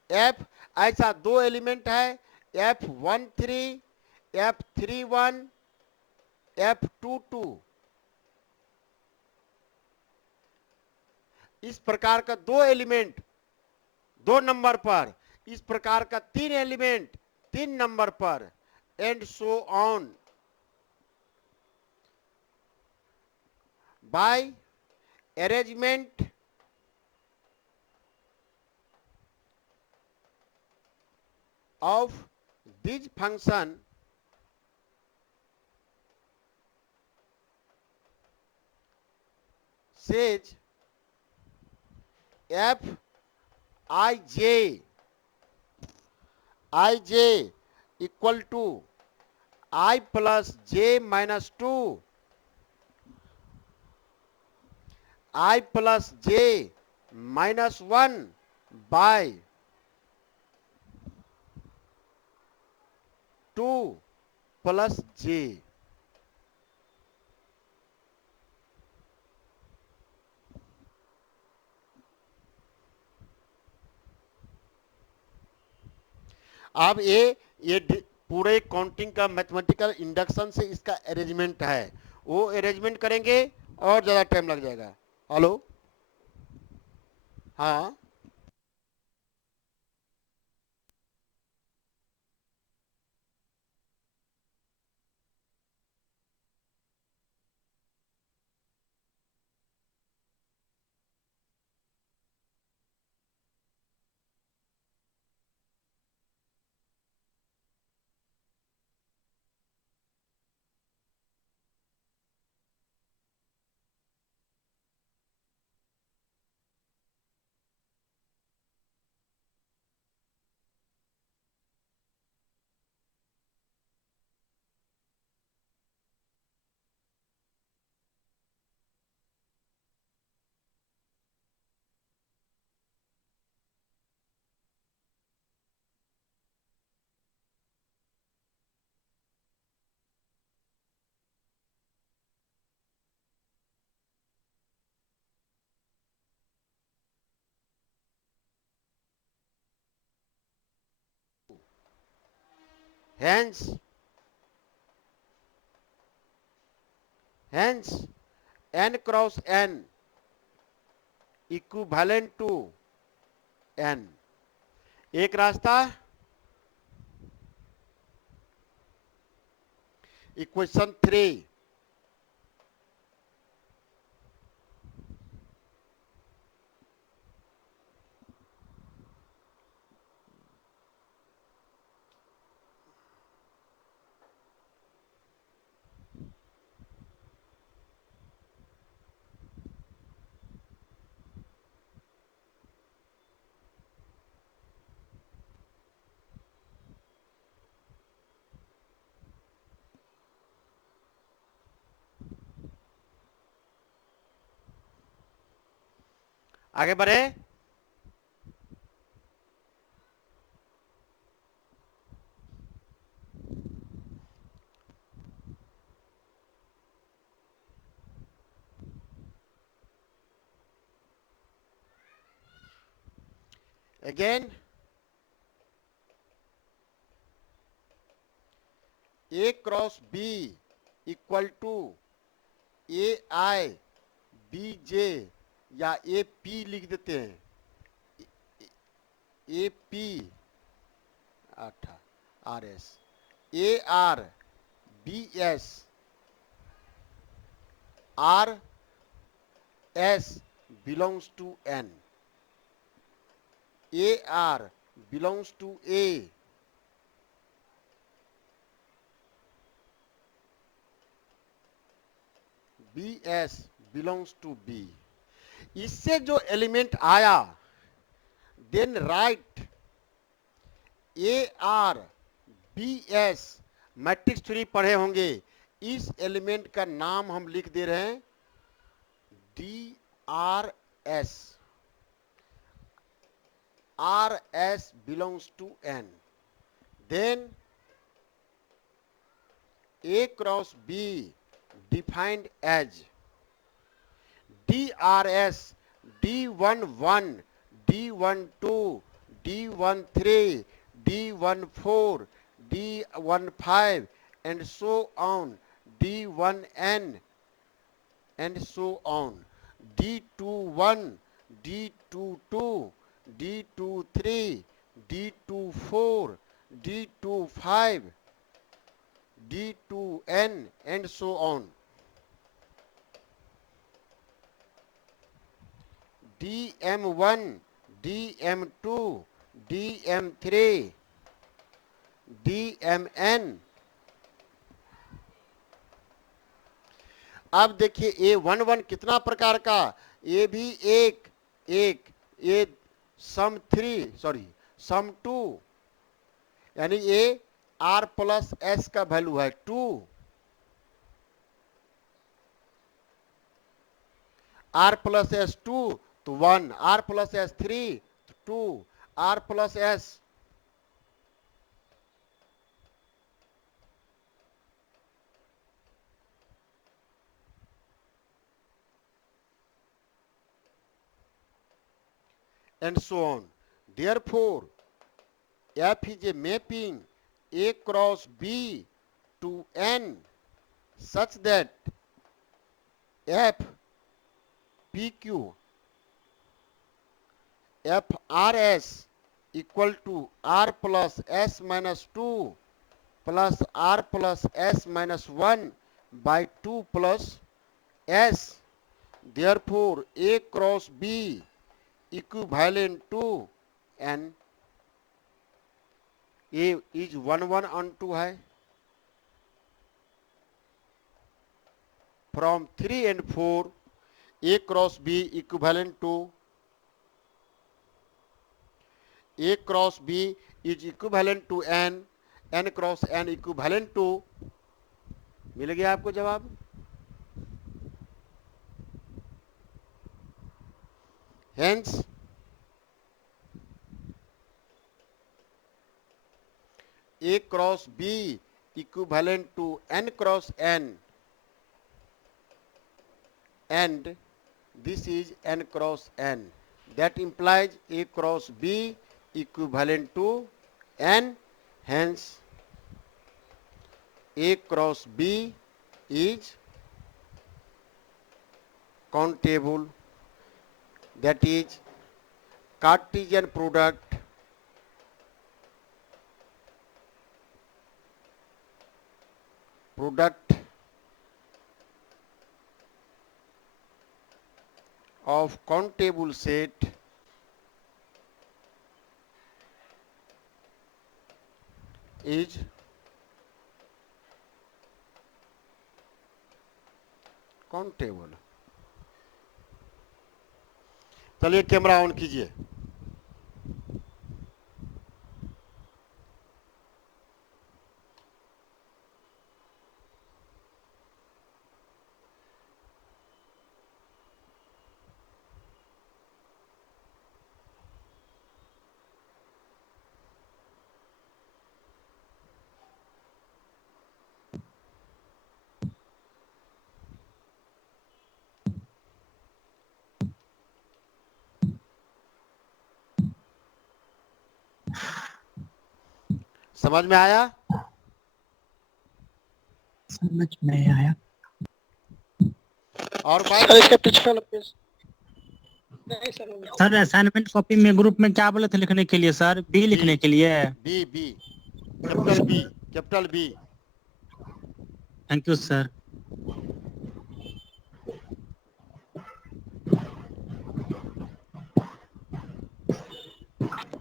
F ऐसा 2 एलिमेंट है F13 F31 F22, इस प्रकार का 2 एलिमेंट 2 नंबर पर, इस प्रकार का 3 एलिमेंट 3 नंबर पर, and so on by arrangement of this function says f ij equal to I plus j minus 2 I plus j minus 1 by 2 plus j। अब ये पूरे काउंटिंग का मैथमेटिकल इंडक्शन से इसका अरेंजमेंट है, वो अरेंजमेंट करेंगे और ज्यादा टाइम लग जाएगा। हेलो, हाँ hence n cross n equivalent to n। एक रास्ता इक्वेशन 3 आगे बढ़े। Again A cross B equal to A I B J या ए पी लिख देते हैं, A P R S, A R B S R S belongs to N, A R belongs to A, B S belongs to B. इससे जो element आया then write A R B S, matrix theory पढ़े होंगे, इस element का नाम हम लिख दे रहे हैं D R S, R S belongs to N. Then A cross B defined as DRS D11, D12, D13, D14, D15 and so on, D1N and so on, D21, D22, D23, D24, D25, D2N and so on, DM1, DM2, DM3, DMN। अब देखिए A11 कितना प्रकार का, ये भी एक ये सम 3 sorry सम 2, यानी ये आर प्लस एस का वैल्यू है 2, आर प्लस एस 2 तो 1, आर प्लस एस 3 तो 2, R plus S and so on. Therefore, F is a mapping A cross B to N such that F PQ FRS equal to R plus S minus 2 plus R plus S minus 1 by 2 plus S. Therefore, A cross B equivalent to N. A is 1 1 on 2 है, from 3 and 4 A cross B equivalent to A cross B is equivalent to N, N cross N equivalent to, मिल गया आपको जवाब। Hence A cross B equivalent to N cross N, and this is N cross N. That implies A cross B equivalent to N. Hence A cross B is countable, that is Cartesian product of countable set is countable। चलिए camera on कीजिए। समझ में आया? समझ में आया। और भाई इसका पिछला पेज नहीं सर असाइनमेंट कॉपी में ग्रुप में क्या बोले थे लिखने के लिए सर? बी लिखने के लिए। B capital B, capital B. Thank you sir.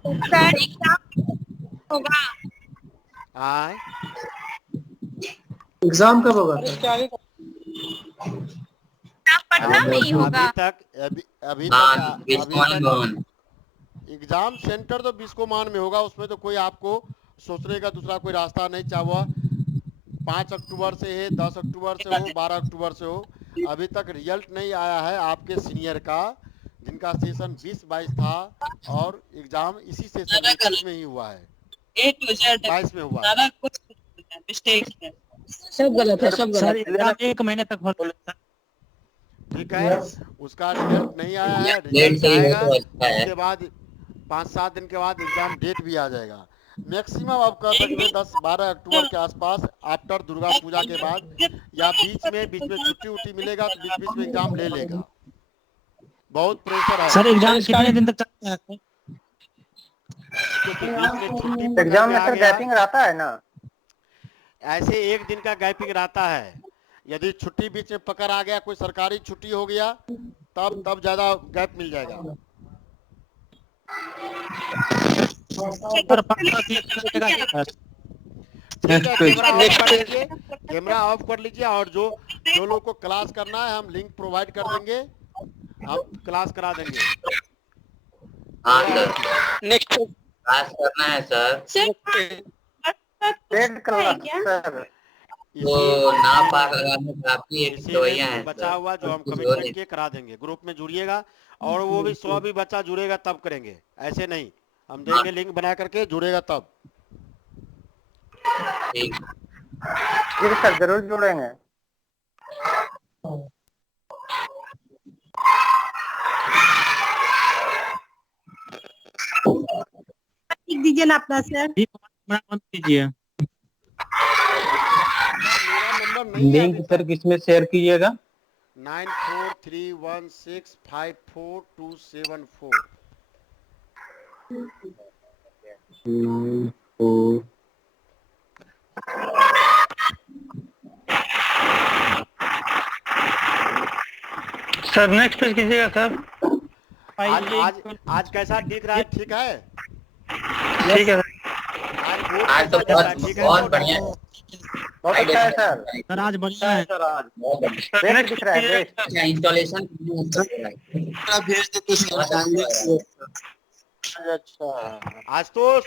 Sir exam होगा? आए एग्जाम कब होगा? पटना में ही होगा। अभी तक एग्जाम सेंटर तो बिस्कोमान में होगा, उसमें तो कोई आपको सोचने का दूसरा कोई रास्ता नहीं, चाहे वह 5 अक्टूबर से है, 10 अक्टूबर से हो, 12 अक्टूबर से हो। अभी तक रिजल्ट नहीं आया है आपके सीनियर का, जिनका सेशन 20-22 था, और एग्जाम इसी सेशन में ही हुआ है, 22 में हुआ है। सब गलत है, सब सर गलत एग्जाम 1 महीने तक हो सर। ठीक है, उसका रिजल्ट नहीं आया है, रिजल्ट आएगा उसके बाद 5-7 दिन के बाद एग्जाम डेट भी आ जाएगा। मैक्सिमम आप कर सकते हैं 10-12 अक्टूबर के आसपास, आफ्टर दुर्गा पूजा के बाद, या बीच में छुट्टी उट्टी मिलेगा तो बीच में एग्जाम ले लेगा। बहुत प्रेशर है सर। एग्जाम कितने दिन तक चलता है? एग्जाम में सर गैपिंग रहता है ना? ऐसे 1 दिन का गैपिंग रहता है। यदि छुट्टी बीच में पकड़ आ गया, कोई सरकारी छुट्टी हो गया, तब ज्यादा गैप मिल जाएगा। कैमरा ऑफ कर लीजिए, और जो लोग को क्लास करना है हम लिंक प्रोवाइड कर देंगे, आप क्लास करा देंगे। हाँ सर, नेक्स्ट क्लास करना है सर। पेड क्लास सर, तो ना पास लगाने काफी एक दवाइयां हैं बचा हुआ जो हम कमिटमेंट के करा देंगे। ग्रुप में जुड़िएगा, और वो भी 100 भी बच्चा जुड़ेगा तब करेंगे, ऐसे नहीं। हम देंगे लिंक बना करके, जुड़ेगा तब। ठीक सर, जरूर जुड़ेंगे। लिख दीजिए ना अपना सर। मत कीजिए। लिंक सर किसमें शेयर कीजिएगा? 9431654274। सर नेक्स्ट पेज कीजिएगा सर। आज कैसा दिख रहा है? ठीक है, ठीक है आज तो बहुत बढ़िया, बहुत अच्छा है सर। सर आज बढ़िया है सर। आज बेस्ट दिख रहा है, बेस्ट। इंस्टॉलेशन भेज दे कुछ। अच्छा, Ashutosh,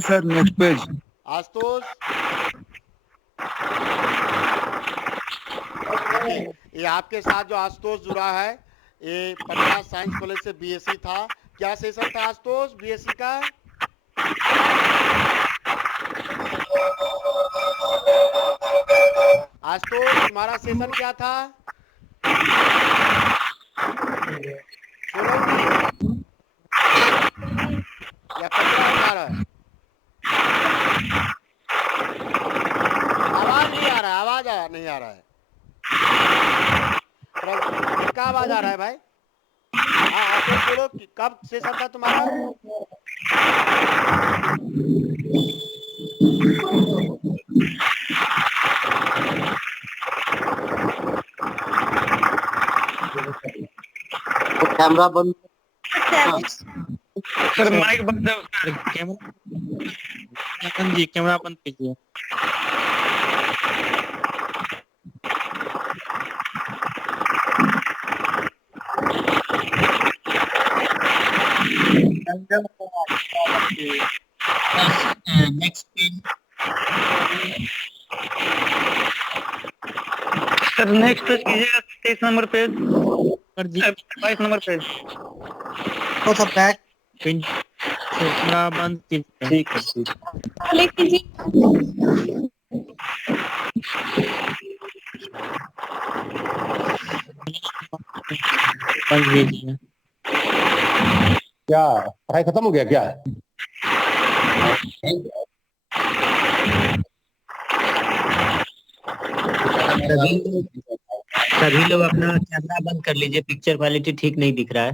sir next page. Ashutosh, ये आपके साथ जो आशुतोष जुड़ा है, ये पटना साइंस कॉलेज से बीएससी था। क्या सेशन था आशुतोष बीएससी का? आशुतोष, तुम्हारा सेशन क्या था? या कचरा उठा रहा है? आवाज नहीं आ रहा है, आवाज नहीं आ रहा है। क्या आवाज आ रहा है भाई? हाँ, आपको बोलो कि कब सेशन था तुम्हारा? कैमरा बंद। सर माइक बंद है उसका। कैमरा बंद कीजिए। Next page sir, next page कीजिएगा, 23 नंबर पेज, 22 नंबर पेज। तो सब बैक कैमरा बंद कीजिए। ठीक है, ठीक बंद कीजिए। क्या पढ़ाई खत्म हो गया क्या? सभी लोग अपना कैमरा बंद कर लीजिए, पिक्चर क्वालिटी ठीक नहीं दिख रहा है।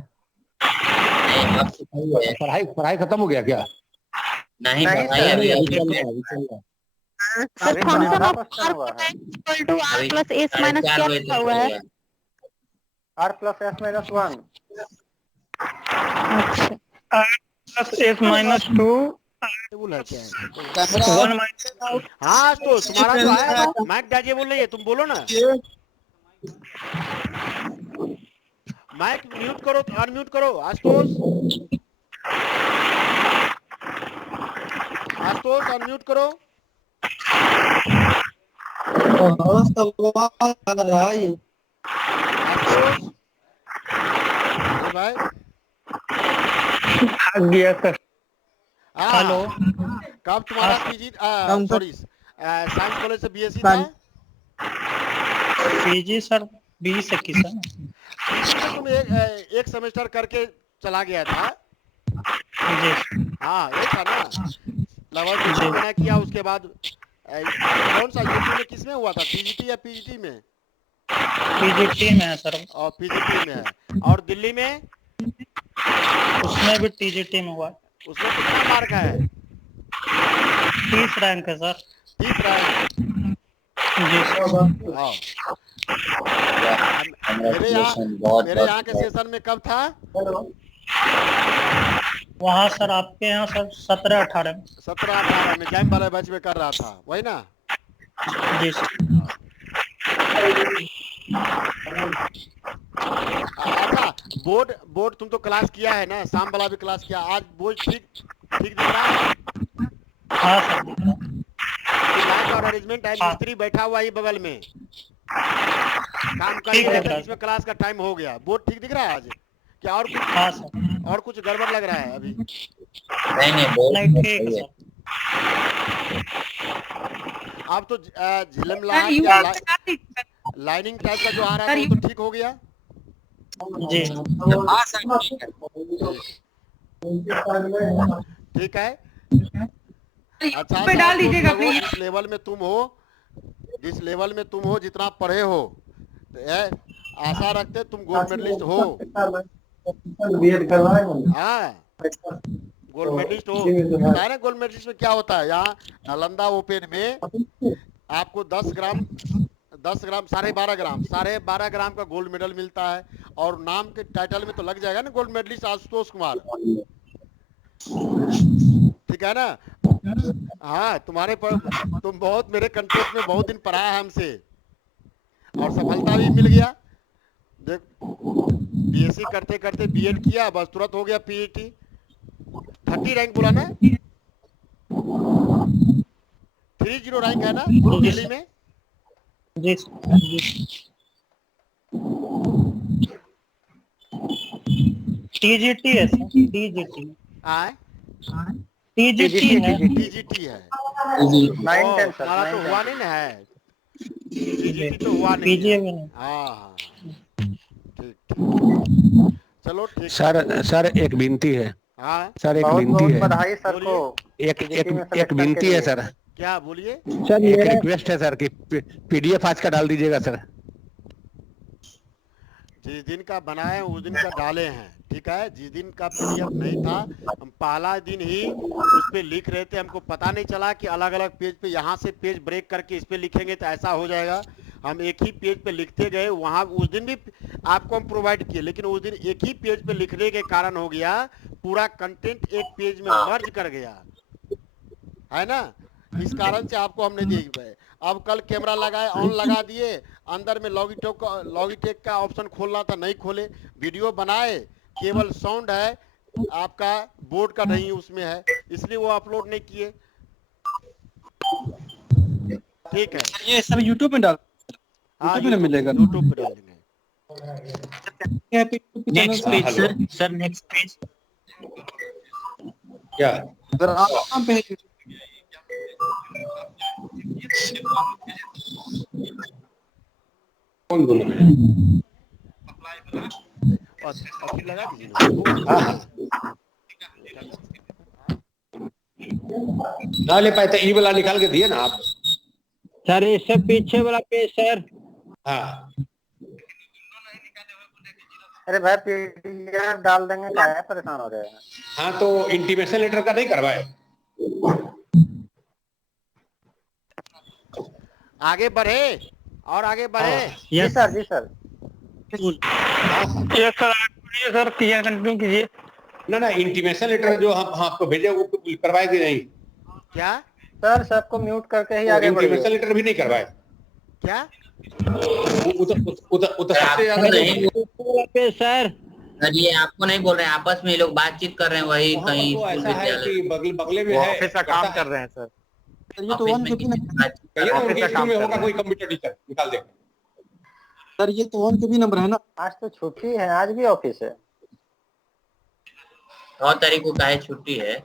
पढ़ाई खत्म हो गया क्या? नहीं नहीं पढ़ाई सर, अभी अभी अभी चल रहा है, अभी चल रहा है। सर अभी फंक्शन हमारा ऑफ क्वेश्चन हुआ है। इक्वल टू आर अभी प्लस एस माइनस 4:30 क्या बजे लिखा तक हुआ है? चलेगा। r प्लस एस माइनस 1 अच्छा प्लस एस माइनस 2 टेबल है क्या है? 1 माइनस हाँ तो तुम्हारा जो है माइक डाजिए बोल रही है, तुम बोलो ना। माइक म्यूट करो, अनम्यूट करो। आशुतोष अनम्यूट करो। आशुतोष अरे भाई भाग गया सर। हेलो, कब तुम्हारा पीजी सॉरी साइंस कॉलेज से बीएससी था? पीजी सर 2021 है। पीजी में तुम एक सेमेस्टर करके चला गया था। हाँ ये था ना, लगभग मैंने किया। उसके बाद कौन सा यूपी में किसमें हुआ था, टीजीटी या पीजीटी में? पीजीटी में है सर। और पीजीटी में है। और दिल्ली में? उसमें भी टीजीटी में हुआ। उसमें कितना मार्क है? 30 रैंक है सर। 30 रैंक जी सर। हाँ। मेरे यहाँ के सेशन में कब था? वहाँ सर आपके यहाँ सर 17-18 में जैम वाले बैच में कर रहा था, वही ना? जी सर। अच्छा, बोर्ड तुम तो क्लास किया है ना, शाम वाला भी क्लास किया। आज बोर्ड ठीक दिख रहा है? हाँ सर। लाइट और अरेंजमेंट है, मिस्त्री बैठा हुआ ही बगल में काम कर रहा है। इसमें क्लास का टाइम हो गया। बोर्ड ठीक दिख रहा है आज? क्या और कुछ? हाँ सर। और कुछ गड़बड़ लग रहा है अभी? नहीं ठीक है सर। अब तो झिलम लाइनिंग टाइप का जो आ रहा था वो तो ठीक हो गया? जी हाँ सर ठीक है। अच्छा डाल दीजिएगा प्लीज। जिस लेवल में तुम हो, जितना पढ़े हो, तो आशा रखते तुम गोल्ड मेडलिस्ट हो। हाँ गोल्ड मेडलिस्ट हो। ना गोल्ड मेडलिस्ट में क्या होता है, यहाँ नालंदा ओपन में आपको 10 ग्राम 12.5 ग्राम का गोल्ड मेडल मिलता है। और नाम के टाइटल में तो लग जाएगा ना गोल्ड मेडलिस्ट आशुतोष कुमार, ठीक है ना? हाँ तुम बहुत मेरे कंटेस्ट में बहुत दिन पढ़ा है हमसे और सफलता भी मिल गया। देख बीएससी करते करते बीएड किया, बस तुरंत हो गया पीएटी। 30 रैंक बोला ना? 30 रैंक है ना दिल्ली में? जी टीजीटी है सर। टीजीटी टीजीटी है। 9-10 तो हुआ नहीं ना है, टीजीटी तो हुआ नहीं। हाँ ठीक। चलो ठीक। सर एक विनती है। हाँ सर एक विनती है। बधाई सर को। एक विनती है सर। क्या बोलिए? एक रिक्वेस्ट है सर कि पीडीएफ आज का डाल दीजिएगा सर। जिस दिन का बनाए उस दिन का डाले हैं, ठीक है? जिस दिन का पीडीएफ नहीं था, हम पहला दिन ही उस पे लिख रहे थे। हमको पता नहीं चला कि अलग अलग पेज पे, यहाँ से पेज ब्रेक करके इस पे लिखेंगे तो ऐसा हो जाएगा। हम एक ही पेज पे लिखते गए। वहाँ उस दिन भी आपको हम प्रोवाइड किए, लेकिन उस दिन एक ही पेज पे लिखने के कारण हो गया पूरा कंटेंट एक पेज में मर्ज कर गया, है ना? इस कारण से आपको हम नहीं देख पाए। अब कल कैमरा लगाए, ऑन लगा दिए, अंदर में लॉगिटेक का ऑप्शन खोलना था, नहीं खोले। वीडियो बनाए, केवल साउंड है आपका, बोर्ड का नहीं उसमें है, इसलिए वो अपलोड नहीं किए। ठीक है, ये सब यूट्यूब में डाल, यूट्यूब में मिलेगा, यूट्यूब पे डालेंगे। Next page sir next page क्या सर आप पे कौन बोल रहा है? लगा दीजिए। ना ले पाए तो ई वाला निकाल के दिए ना आप। सर इससे पीछे वाला पेज सर। हाँ अरे भाई पीडीएफ डाल देंगे, क्या है परेशान हो रहे हैं। हाँ तो इंटीमेशन लेटर का नहीं करवाए। आगे बढ़े और आगे बढ़े। जी सर जी sir. Yes sir, sir continue कीजिए। ना इंटीमेशन लेटर जो हम आपको भेजे वो करवाए कि नहीं? क्या सर सबको म्यूट करके ही आगे बढ़िए। इंटीमेशन लेटर भी नहीं करवाए क्या? सबसे ज्यादा सर ये आपको नहीं बोल रहे हैं, आपस में ये लोग बातचीत कर रहे हैं वही कहीं तो ऐसा है कि बगले में है ऑफिस का काम कर रहे हैं सर। ये तो वन के भी नहीं, कहिए ना उनके स्कूल में होगा कोई कंप्यूटर टीचर, निकाल दे। सर ये तो वन के भी नंबर है ना। आज तो छुट्टी है, आज भी ऑफिस है। 9 तारीख को काहे छुट्टी है?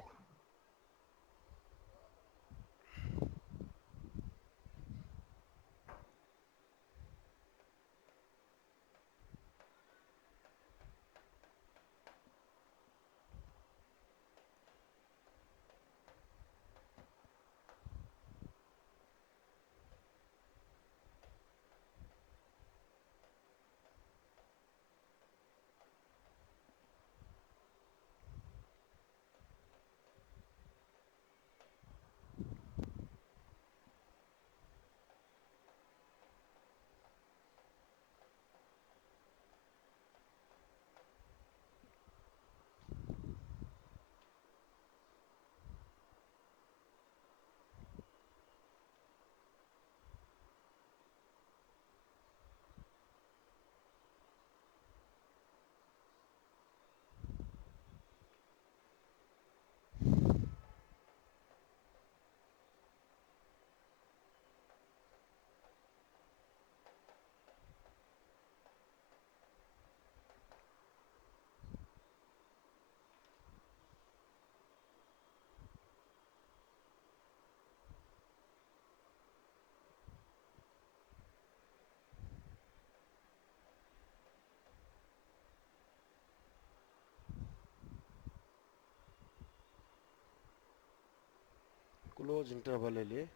क्लोज इंटरवल ले लिए।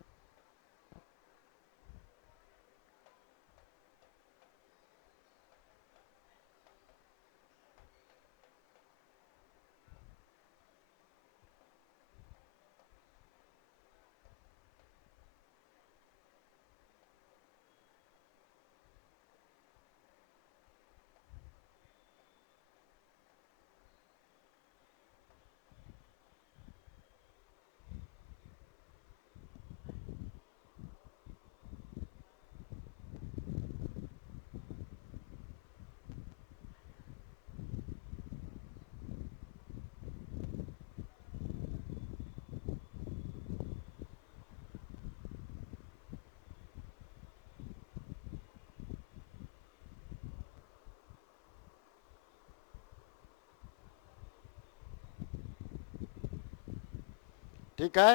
ठीक है।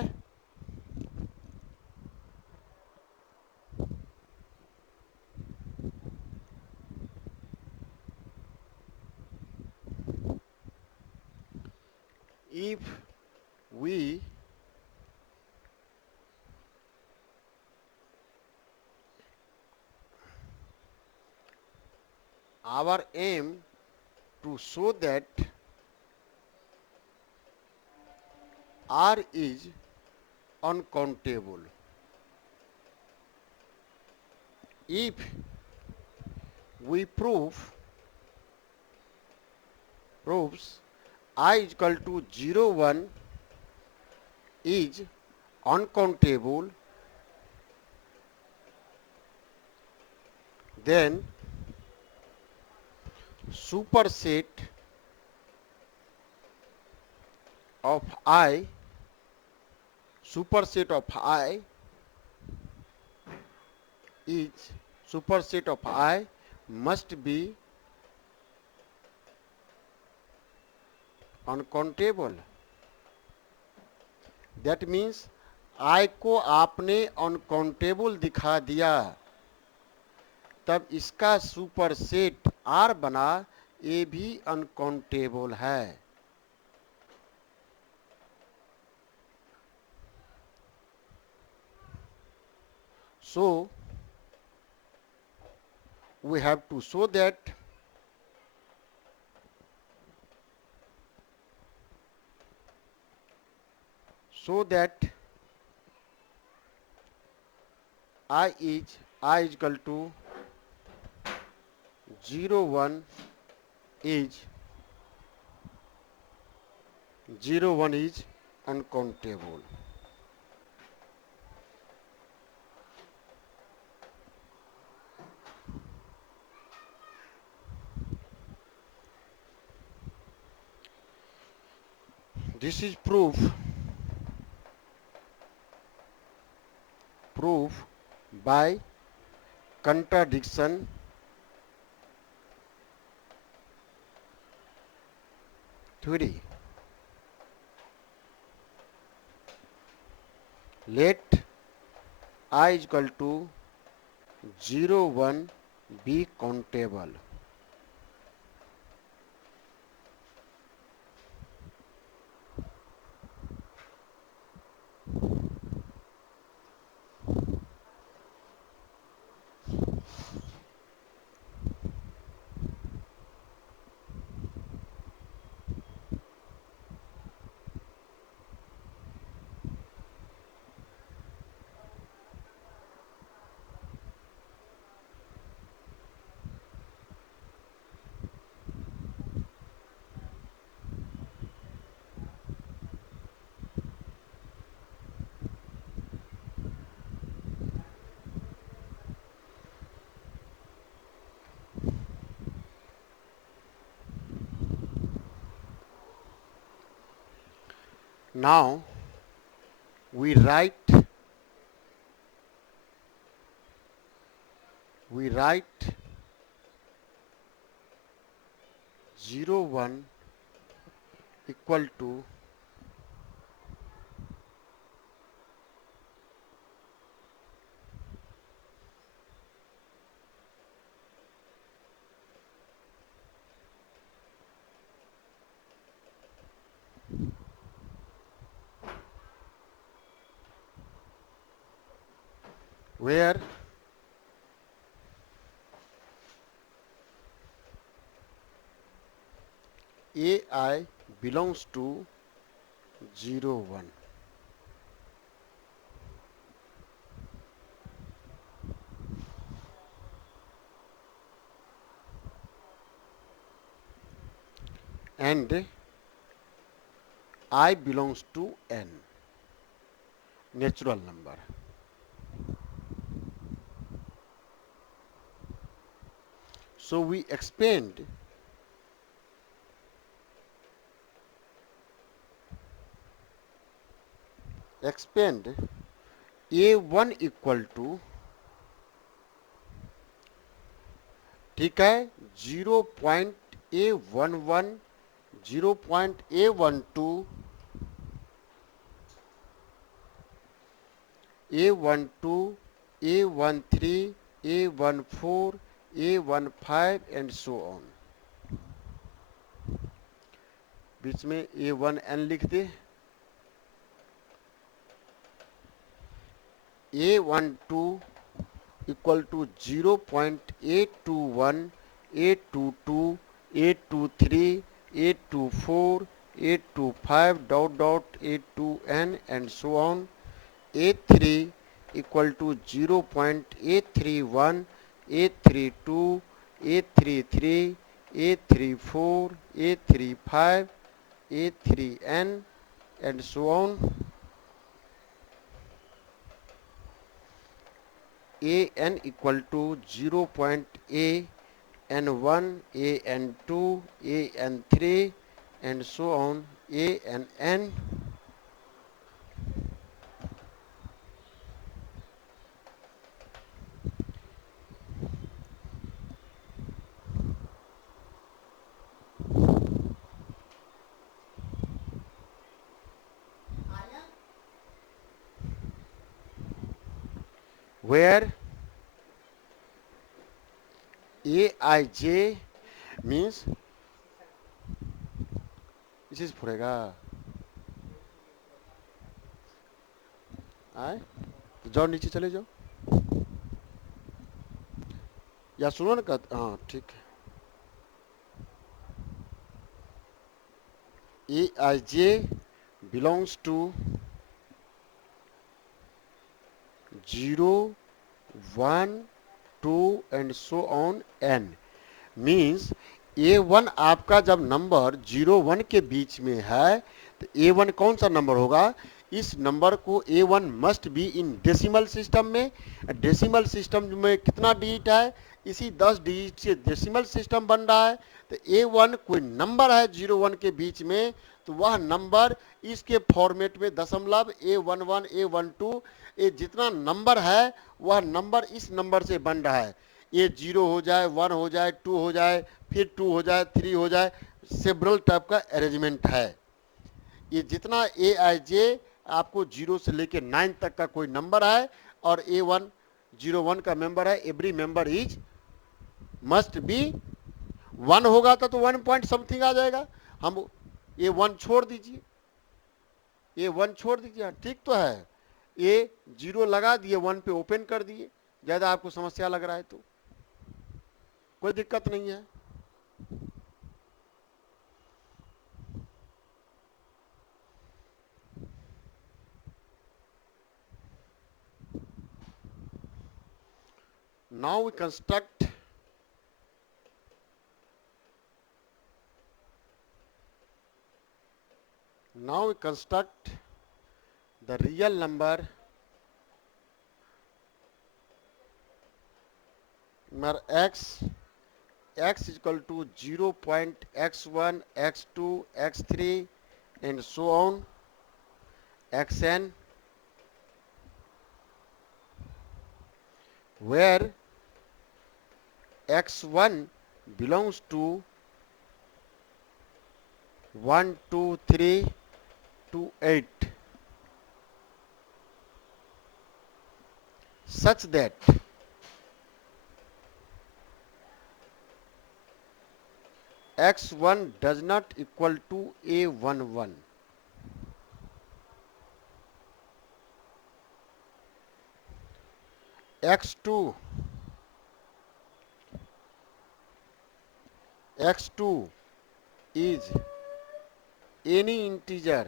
If we our aim to show that R is uncountable. If we proves I is equal to 0, 1 is uncountable, then superset of I must be uncountable. That means I को आपने uncountable दिखा दिया, तब इसका सुपरसेट R बना, ये भी uncountable है। So we have to show that I is equal to 0 1 is 0 1 is uncountable. This is proof by contradiction theory. Let I is equal to 0 1 be countable. Now we write 0 1 equal to where AI belongs to 0 1. And I belongs to n, natural number. So we expand A1 equal to, ठीक है, 0.A11, 0.A12, A12, A13, A14, A15 and so on. बीच में A1n लिख दे. A12 equal to 0.821, 822, 823, 824, 825 dot dot 82n and so on. A3 equal to 0.831, 832, 833, 834, 835, 839 and so on. An equal to 0.a n1, a n2, a n3 and so on, a and n. Where Aij means this is फुरेगा. आए तो जाओ नीचे चले जाओ. या सुनो ना हाँ ठीक है। Aij belongs to 0, 1, 2 and so on n means A1 आपका जब नंबर 0 1 के बीच में है तो A1 कौन सा नंबर होगा? इस नंबर को A1 must be in decimal system में। डेसिमल सिस्टम में कितना डिजिट है? इसी 10 डिजिट से डेसिमल सिस्टम बन रहा है। तो A1 कोई नंबर है 0 1 के बीच में, तो वह नंबर इसके फॉर्मेट में दशमलव A11 A12 ये जितना नंबर है वह नंबर इस नंबर से बन रहा है। ये 0 हो जाए, 1 हो जाए, 2 हो जाए, फिर 2 हो जाए, 3 हो जाए, सेवरल टाइप का अरेंजमेंट है। ये जितना Aij आपको 0 से लेके 9 तक का कोई नंबर है और A1 01 का मेंबर है, every member is must be 1 होगा तो 1 पॉइंट समथिंग आ जाएगा। हम ये 1 छोड़ दीजिए, ये 1 छोड़ दीजिए, ठीक तो है। ये 0 लगा दिए, 1 पे ओपन कर दिए। ज़्यादा आपको समस्या लग रहा है तो कोई दिक्कत नहीं है। Now we construct the real number x is equal to 0.x1 x2 x3 and so on xn, where x1 belongs to 1 2 3 to 8, such that x1 does not equal to A11. x2 is any integer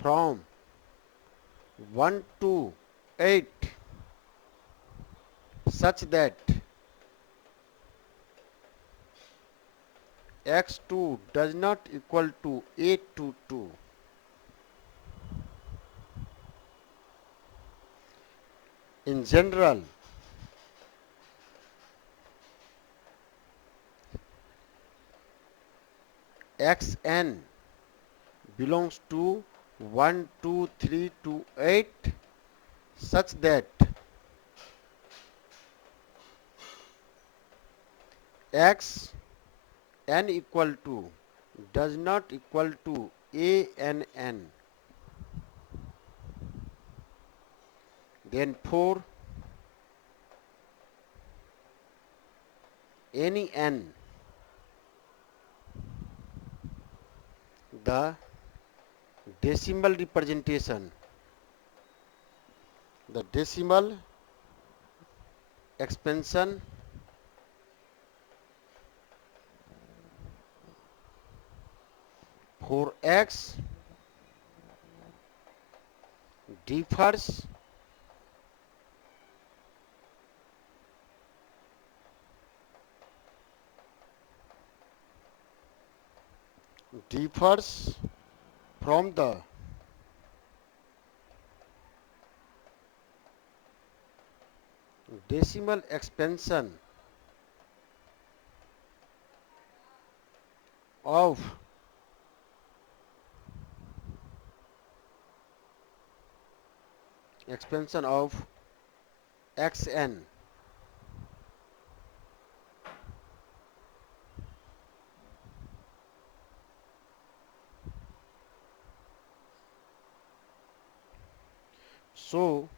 from 1 to 8 such that x2 does not equal to 8 to 2. In general, xn belongs to 1 2 3 to 8 such that x n equal to does not equal to ann. Then for any n, the decimal representation, the decimal expansion for x differs from the decimal expansion of xn. So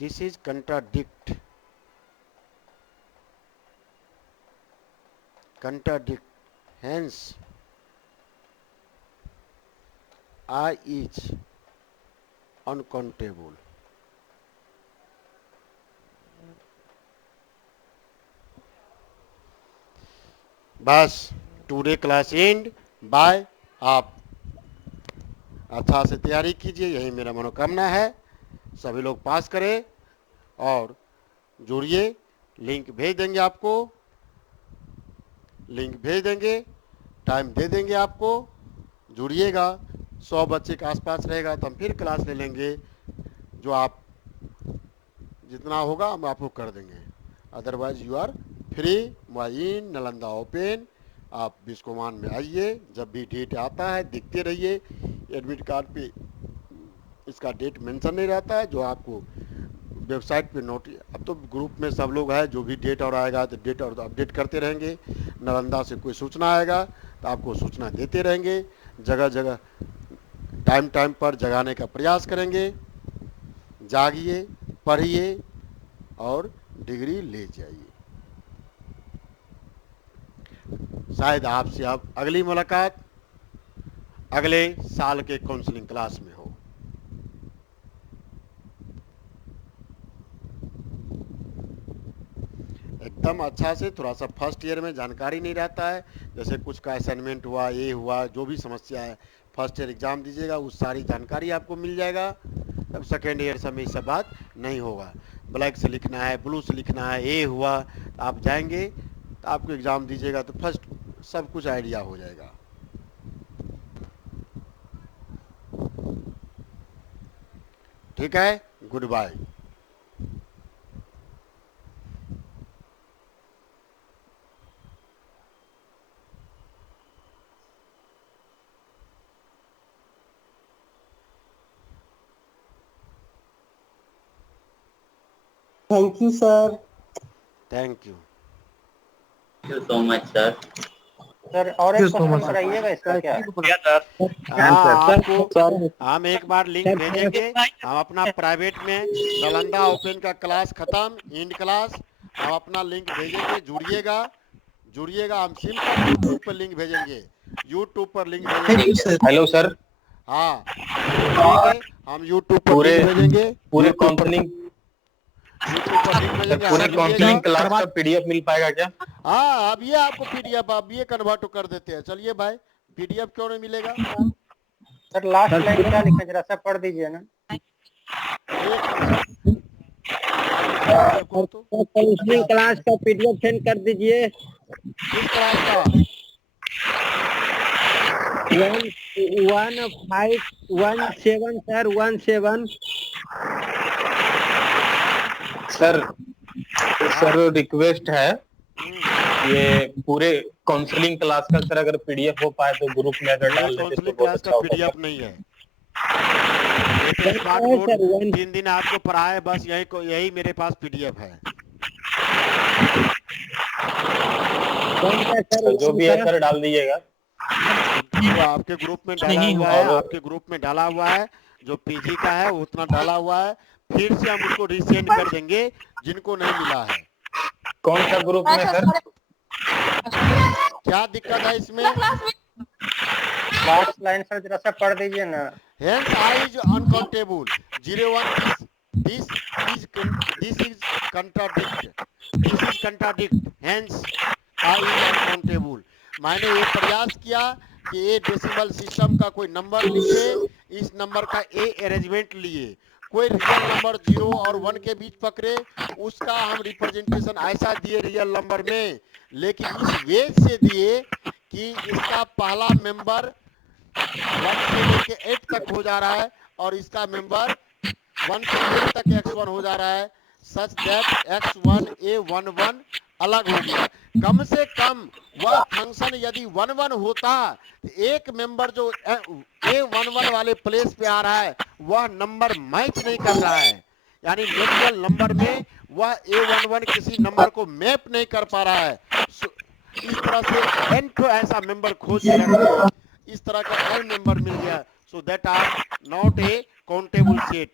this is contradict, hence I is uncountable. बस today class and bye. आप अच्छा से तैयारी कीजिए, यही मेरा मनोकामना है। सभी लोग पास करें और जुड़िए। लिंक भेज देंगे आपको, लिंक भेज देंगे, टाइम दे देंगे आपको, जुड़िएगा। 100 बच्चे के आसपास रहेगा तो हम फिर क्लास ले लेंगे, जो आप जितना होगा हम आपको कर देंगे। Otherwise you are free. मुआयन नालंदा ओपन, आप बिस्कोमान में आइए, जब भी डेट आता है दिखते रहिए। एडमिट कार्ड पे इसका डेट मेंशन नहीं रहता है, जो आपको वेबसाइट पे नोट, अब तो ग्रुप में सब लोग हैं, जो भी डेट और आएगा तो डेट और अपडेट करते रहेंगे। नालंदा से कोई सूचना आएगा तो आपको सूचना देते रहेंगे। जगह जगह टाइम टाइम पर जगाने का प्रयास करेंगे। जागिए, पढ़िए और डिग्री ले जाइए। शायद आपसे अब अगली मुलाकात अगले साल के काउंसलिंग क्लास में हो। एकदम अच्छा से, थोड़ा सा फर्स्ट ईयर में जानकारी नहीं रहता है, जैसे कुछ का असाइनमेंट हुआ, ये हुआ, जो भी समस्या है फर्स्ट ईयर एग्जाम दीजिएगा, उस सारी जानकारी आपको मिल जाएगा। तब सेकेंड ईयर से में ये सब बात नहीं होगा। ब्लैक से लिखना है, ब्लू से लिखना है, ये हुआ, तो आप जाएंगे तो आपको एग्जाम दीजिएगा तो फर्स्ट सब कुछ आइडिया हो जाएगा। ठीक है, goodbye. Thank you sir. Thank you. Thank you so much sir. Sir और एक क्वेश्चन कराइएगा, इसका क्या है? आपको हम एक बार लिंक भेजेंगे। हम अपना प्राइवेट में नालंदा ओपन का क्लास खत्म, एंड क्लास, हम अपना लिंक भेजेंगे। जुड़िएगा, जुड़िएगा। हम सिंपल यूट्यूब पर लिंक भेजेंगे, यूट्यूब पर लिंक भेजेंगे। Hello sir. हाँ, हम यूट्यूब पर लिंक भेजेंगे। पूरे काउंसलिंग पूरे काउंसलिंग क्लास का पीडीएफ मिल पाएगा क्या? हाँ, अब ये आपको पीडीएफ आप ये कन्वर्ट कर देते हैं। चलिए भाई, पीडीएफ क्यों नहीं मिलेगा? सर लास्ट लाइन क्या लिखा, जरा सा पढ़ दीजिए ना। काउंसलिंग क्लास का पीडीएफ सेंड कर दीजिए। किस क्लास का? 1517 सर, 17 सर रिक्वेस्ट है, ये पूरे काउंसलिंग क्लास का सर अगर पीडीएफ हो पाए तो ग्रुप में अगर डाल देते तो क्लास का पीडीएफ नहीं है। 3 दिन आपको पढ़ाए, बस यही मेरे पास पीडीएफ है। जो भी है सर डाल दीजिएगा। तो आपके ग्रुप में डाला हुआ है, आपके ग्रुप में डाला हुआ है, जो पीजी का है उतना डाला हुआ है। फिर से हम उसको रीसेंड कर देंगे जिनको नहीं मिला है। कौन सा ग्रुप में सर? क्या दिक्कत है इसमें? लास्ट लाइन सर जरा सा पढ़ दीजिए ना। Hence I is uncountable. 01 this is contradict. This is contradict. Hence I is uncountable. मैंने ये प्रयास किया कि ए डेसिमल सिस्टम का कोई नंबर लिए, इस नंबर का ए अरेंजमेंट लिए, कोई रियल नंबर 0 और 1 के बीच पकड़े, उसका हम रिप्रेजेंटेशन ऐसा दिए रियल नंबर में, लेकिन इस वे से दिए कि इसका पहला मेंबर 1 से लेके 8 तक हो जा रहा है और इसका मेंबर 1 से 8 तक x1 हो जा रहा है, सच दैट x1a11 अलग हो गया। कम से कम वह फंक्शन यदि 1 होता तो एक मेंबर जो a11 वाले प्लेस पे आ रहा है वह नंबर मैच नहीं कर रहा है, यानी नेचुरल नंबर में वह a11 किसी नंबर को मैप नहीं कर पा रहा है। इस तरह से n तो ऐसा मेंबर खोज लिया, इस तरह का n मेंबर मिल गया। So that are not a countable set.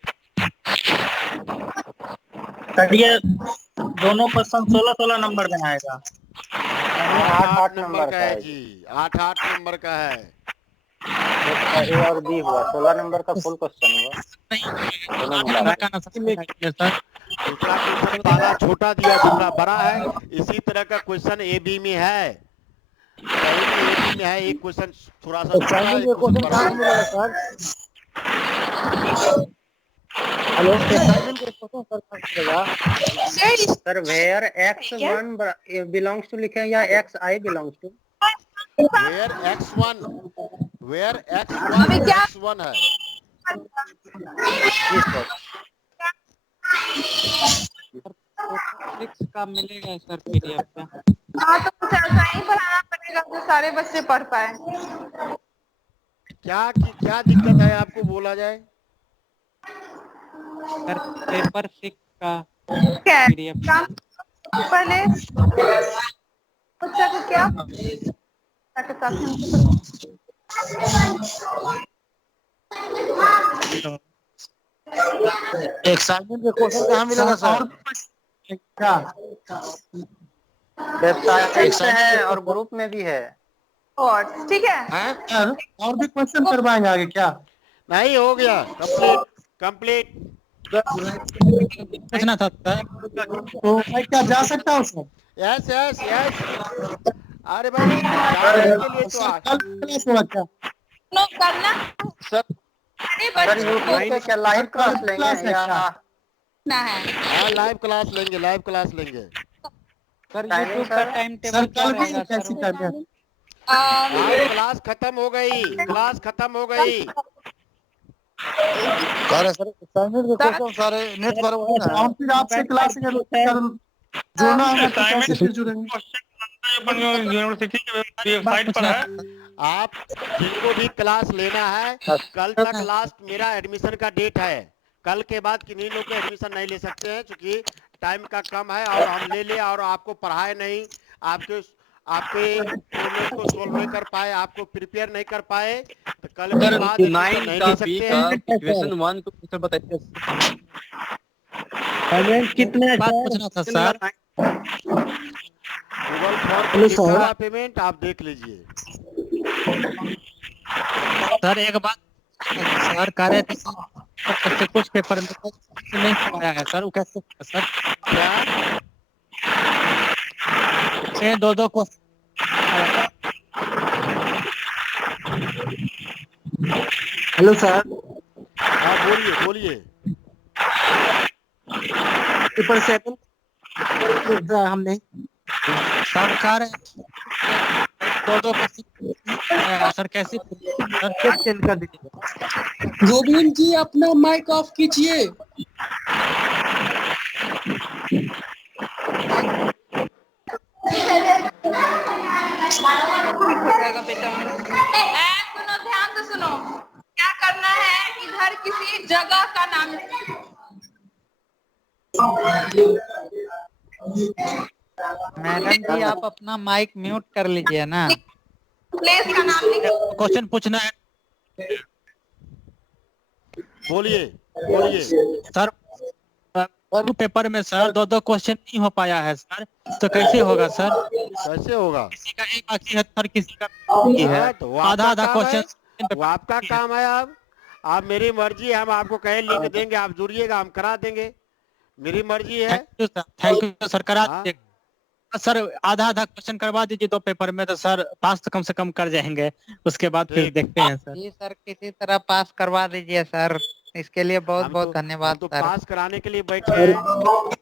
Sir ये दोनों क्वेश्चन 16-16 नंबर में आएगा। 8 नंबर का है जी, 8 नंबर का है। ए और बी हुआ 16 नंबर का फुल क्वेश्चन हुआ। दूसरा क्वेश्चन पहला छोटा दिया, दूसरा बड़ा है। इसी तरह का क्वेश्चन ए बी में है, ए बी में है। एक क्वेश्चन थोड़ा सा छोटा है, एक क्वेश्चन बड़ा है। Hello sir where x1 belongs to लिखे हैं या xi belongs to? Where x1 है। का मिलेगा सर पीडीएफ पे। हाँ तो कुछ ऐसा ही पढ़ाना पड़ेगा जो सारे बच्चे पढ़ पाए। क्या दिक्कत है आपको, बोला जाए। सर पेपर 6 का पीडीएफ पहले बच्चा को क्या एक्साइटमेंट के क्वेश्चन कहाँ मिलेगा सर? वेबसाइट से है और ग्रुप में भी है। और ठीक है और भी क्वेश्चन करवाएंगे आगे क्या? नहीं, हो गया कंप्लीट। पूछना था तो मैं क्या जा सकता हूँ सर? यस। अरे भाई के लिए तो करना सर यूट्यूब पे क्या लाइव क्लास लेंगे या ना है? हाँ, लाइव क्लास लेंगे। सर यूट्यूब का टाइम टेबल क्या रहेगा कैसी करना? क्लास खत्म हो गई। सर एक्साइटमेंट के क्वेश्चन सारे नेट पर और फिर आपसे क्लास जोड़ना होगा तो कैसे फिर जुड़ेंगे? यूनिवर्सिटी की वेबसाइट पर है। आप जिनको भी क्लास लेना है, कल तक लास्ट मेरा एडमिशन का डेट है। कल के बाद किन्हीं लोग का एडमिशन नहीं ले सकते हैं, क्योंकि टाइम का कम है और हम ले और आपको पढ़ाए नहीं, आपके प्रॉब्लम को सोल्व नहीं कर पाए, आपको प्रिपेयर नहीं कर पाए, तो कल के बाद नहीं ले सकते हैं। क्वेश्चन 1 को आंसर बताइए। पेमेंट कितने बात पूछना था सर। गूगल फॉर्म का पेमेंट आप देख लीजिए। सर एक बात सर कह रहे थे कुछ पेपर में नहीं आया है सर, वो कैसे सर? क्या 2 को हेलो सर। हाँ बोलिए। पेपर 7 हमने सरकार 2 सर कैसे सर चेंज कर दीजिए। गोविंद जी अपना माइक ऑफ कीजिए। सुनो ध्यान से सुनो, क्या करना है, इधर किसी जगह का नाम मैडम जी आप अपना माइक म्यूट कर लीजिए ना। प्लेस का नाम लिखो। क्वेश्चन पूछना है। बोलिए सर पेपर में सर 2 क्वेश्चन नहीं हो पाया है सर, तो कैसे होगा सर? कैसे होगा? किसी का एक बाकी है सर, किसी का बाकी है, तो आधा क्वेश्चन। वो आपका काम है। आप मेरी मर्जी है, हम आपको कहे लिंक देंगे, आप जुड़िएगा, हम करा देंगे, मेरी मर्जी है। थैंक यू सर, करा दीजिए सर। आधा क्वेश्चन करवा दीजिए 2 पेपर में, तो सर पास तो कम से कम कर जाएंगे, उसके बाद फिर देखते हैं सर। जी सर, किसी तरह पास करवा दीजिए सर, इसके लिए बहुत बहुत धन्यवाद तो सर। पास कराने के लिए बैठे हैं,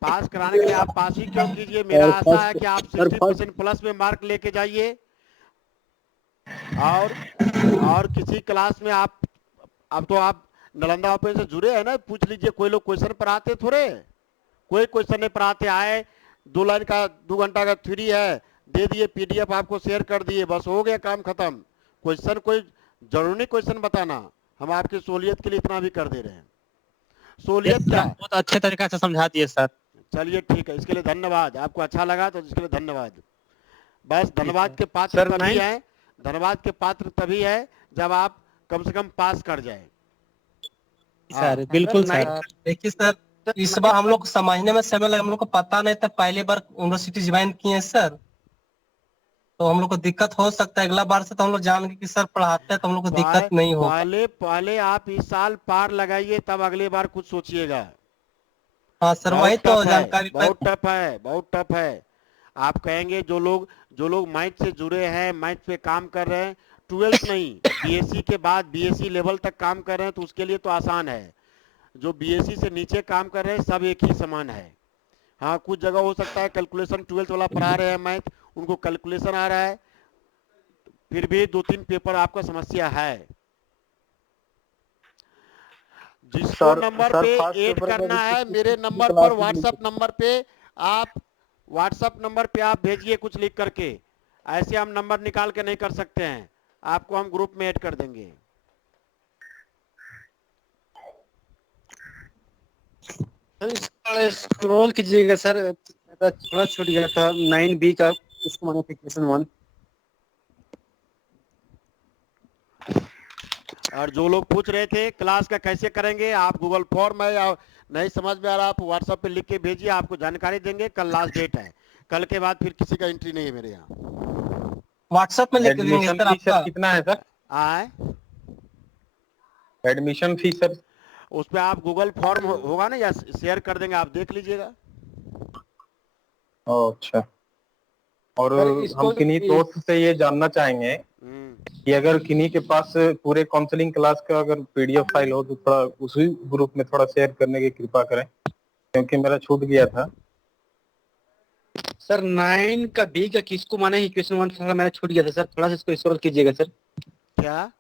पास कराने के लिए आप पास ही क्यों कीजिए। मेरा आशा है कि आप 60% प्लस में मार्क लेके जाइए। और किसी क्लास में आप नालंदा ओपन से जुड़े हैं ना, पूछ लीजिए। कोई लोग क्वेश्चन पढ़ाते थोड़े, कोई क्वेश्चन नहीं पढ़ाते। आए 2 लाइन का 2 घंटा का थ्योरी है, दे दिए पीडीएफ, आपको शेयर कर दिए, बस हो गया काम खत्म। क्वेश्चन कोई जरूरी क्वेश्चन बताना, हम आपकी सहूलियत के लिए इतना भी कर दे रहे हैं। सहूलियत क्या? बहुत अच्छे तरीके से समझा दिए सर। चलिए ठीक है, इसके लिए धन्यवाद। आपको अच्छा लगा तो इसके लिए धन्यवाद। बस धन्यवाद के पात्र तभी है, धन्यवाद के पात्र तभी है जब आप कम से कम पास कर जाए सर। बिल्कुल सर। देखिए सर, इस बार हम लोग को समझने में समय लगा, हम लोग को पता नहीं था, पहली बार यूनिवर्सिटी ज्वाइन किए हैं सर, तो हम लोग को दिक्कत हो सकता है। अगला बार से तो हम लोग जान के कि सर पढ़ाते हैं तो हम लोग को दिक्कत नहीं होगा। पहले आप इस साल पार लगाइए, तब अगले बार कुछ सोचिएगा। हाँ सर, वही तो जानकारी बहुत टफ है, बहुत टफ है। आप कहेंगे जो लोग मैथ से जुड़े हैं, मैथ पे काम कर रहे हैं, 12th नहीं बीएससी के बाद बीएससी लेवल तक काम कर रहे हैं, तो उसके लिए तो आसान है। जो बीएससी से नीचे काम कर रहे हैं सब एक ही समान है। हाँ, कुछ जगह हो सकता है कैलकुलेशन 12th वाला पढ़ा रहे हैं मैथ, उनको कैलकुलेशन आ रहा है, फिर भी 2-3 पेपर आपका समस्या है। जिसको नंबर पे ऐड करना है, मेरे नंबर पर व्हाट्सएप नंबर पे आप भेजिए कुछ लिख करके। ऐसे हम नंबर निकाल के नहीं कर सकते हैं, आपको हम ग्रुप में ऐड कर देंगे। स्क्रॉल कीजिएगा सर, थोड़ा छूट गया था 9B का, उसको मैंने क्वेश्चन 1। और जो लोग पूछ रहे थे क्लास का कैसे करेंगे, आप गूगल फॉर्म है या नहीं समझ में आ रहा, आप व्हाट्सएप पे लिख के भेजिए, आपको जानकारी देंगे। कल लास्ट डेट है, कल के बाद फिर किसी का एंट्री नहीं है मेरे यहाँ। व्हाट्सएप में लिख देंगे सर। आपका कितना है सर? Admission fees sir? उस पे आप गूगल फॉर्म होगा ना, या शेयर कर देंगे, आप देख लीजिएगा। अच्छा, और हम किन्हीं दोस्त से ये जानना चाहेंगे कि अगर किन्हीं के पास पूरे काउंसलिंग क्लास का अगर पीडीएफ फाइल हो तो थोड़ा उसी ग्रुप में थोड़ा शेयर करने की कृपा करें, क्योंकि मेरा छूट गया था सर। 9 का B का किसको माने ही क्वेश्चन 1 थोड़ा मेरा छूट गया था सर, थोड़ा सा इसको स्क्रॉल कीजिएगा सर। क्या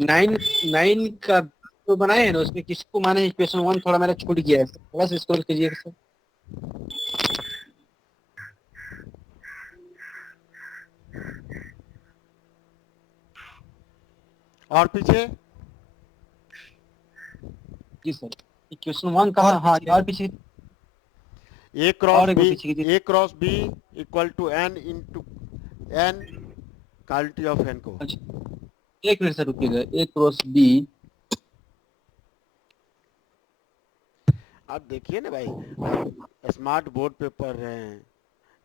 9 का तो बनाए हैं ना, उसमें किसको माने ही क्वेश्चन 1 थोड़ा मेरा छूट गया है, थोड़ा सा स्क्रॉल कीजिएगा सर। और पीछे जी सर, क्वेश्चन 1 का हाँ, और पीछे A cross B equal to N into N quality of N को। एक मिनट सर रुकिएगा। A क्रॉस B, आप देखिए ना भाई, स्मार्ट बोर्ड पे पढ़ रहे हैं,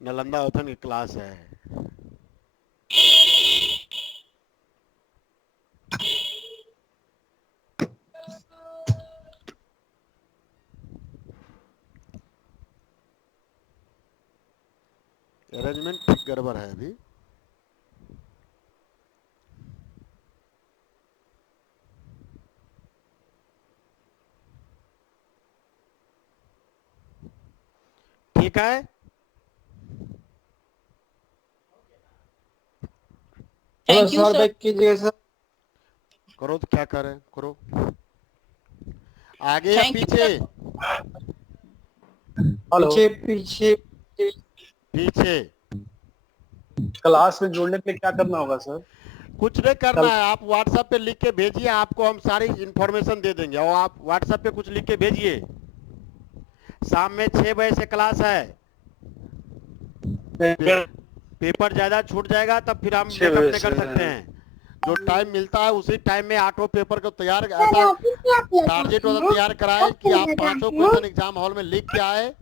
नालंदा ओपन की क्लास है। अरेंजमेंट ठीक गड़बड़ है अभी। ठीक है, थैंक यू सर। कीजिए सर, करो तो क्या करें, करो। आगे या पीछे? पीछे पीछे पीछे। क्लास में जोड़ने के लिए क्या करना होगा सर? कुछ नहीं करना है, आप व्हाट्सएप पे लिख के भेजिए, आपको हम सारी इंफॉर्मेशन दे देंगे। और आप व्हाट्सएप पे कुछ लिख के भेजिए। शाम में 6 बजे से क्लास है, पेपर ज्यादा छूट जाएगा तब फिर हम मेकअप नहीं कर सकते हैं। जो टाइम मिलता है उसी टाइम में 8 पेपर को तैयार, ऐसा टारगेट वाला तैयार कराए कि आप 5 क्वेश्चन एग्जाम हॉल में लिख के आए,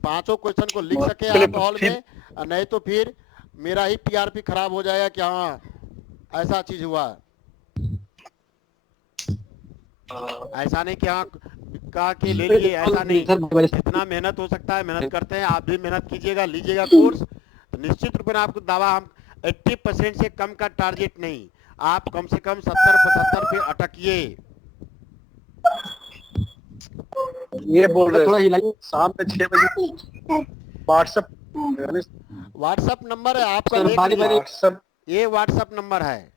5 क्वेश्चन को लिख सके आप हॉल में। नहीं तो फिर मेरा ही टीआरपी खराब हो जाएगा कि हाँ ऐसा चीज हुआ। ऐसा नहीं कि हाँ कहा कि ले लिए, ऐसा नहीं। जितना मेहनत हो सकता है मेहनत करते हैं, आप भी मेहनत कीजिएगा, लीजिएगा कोर्स, तो निश्चित रूप में आपको दावा, हम 80% से कम का टारगेट नहीं, आप कम से कम 70-75 पे अटकिए। ये बोल रहे हैं शाम में 6 बजे व्हाट्सएप नंबर है आपका, ये व्हाट्सएप नंबर है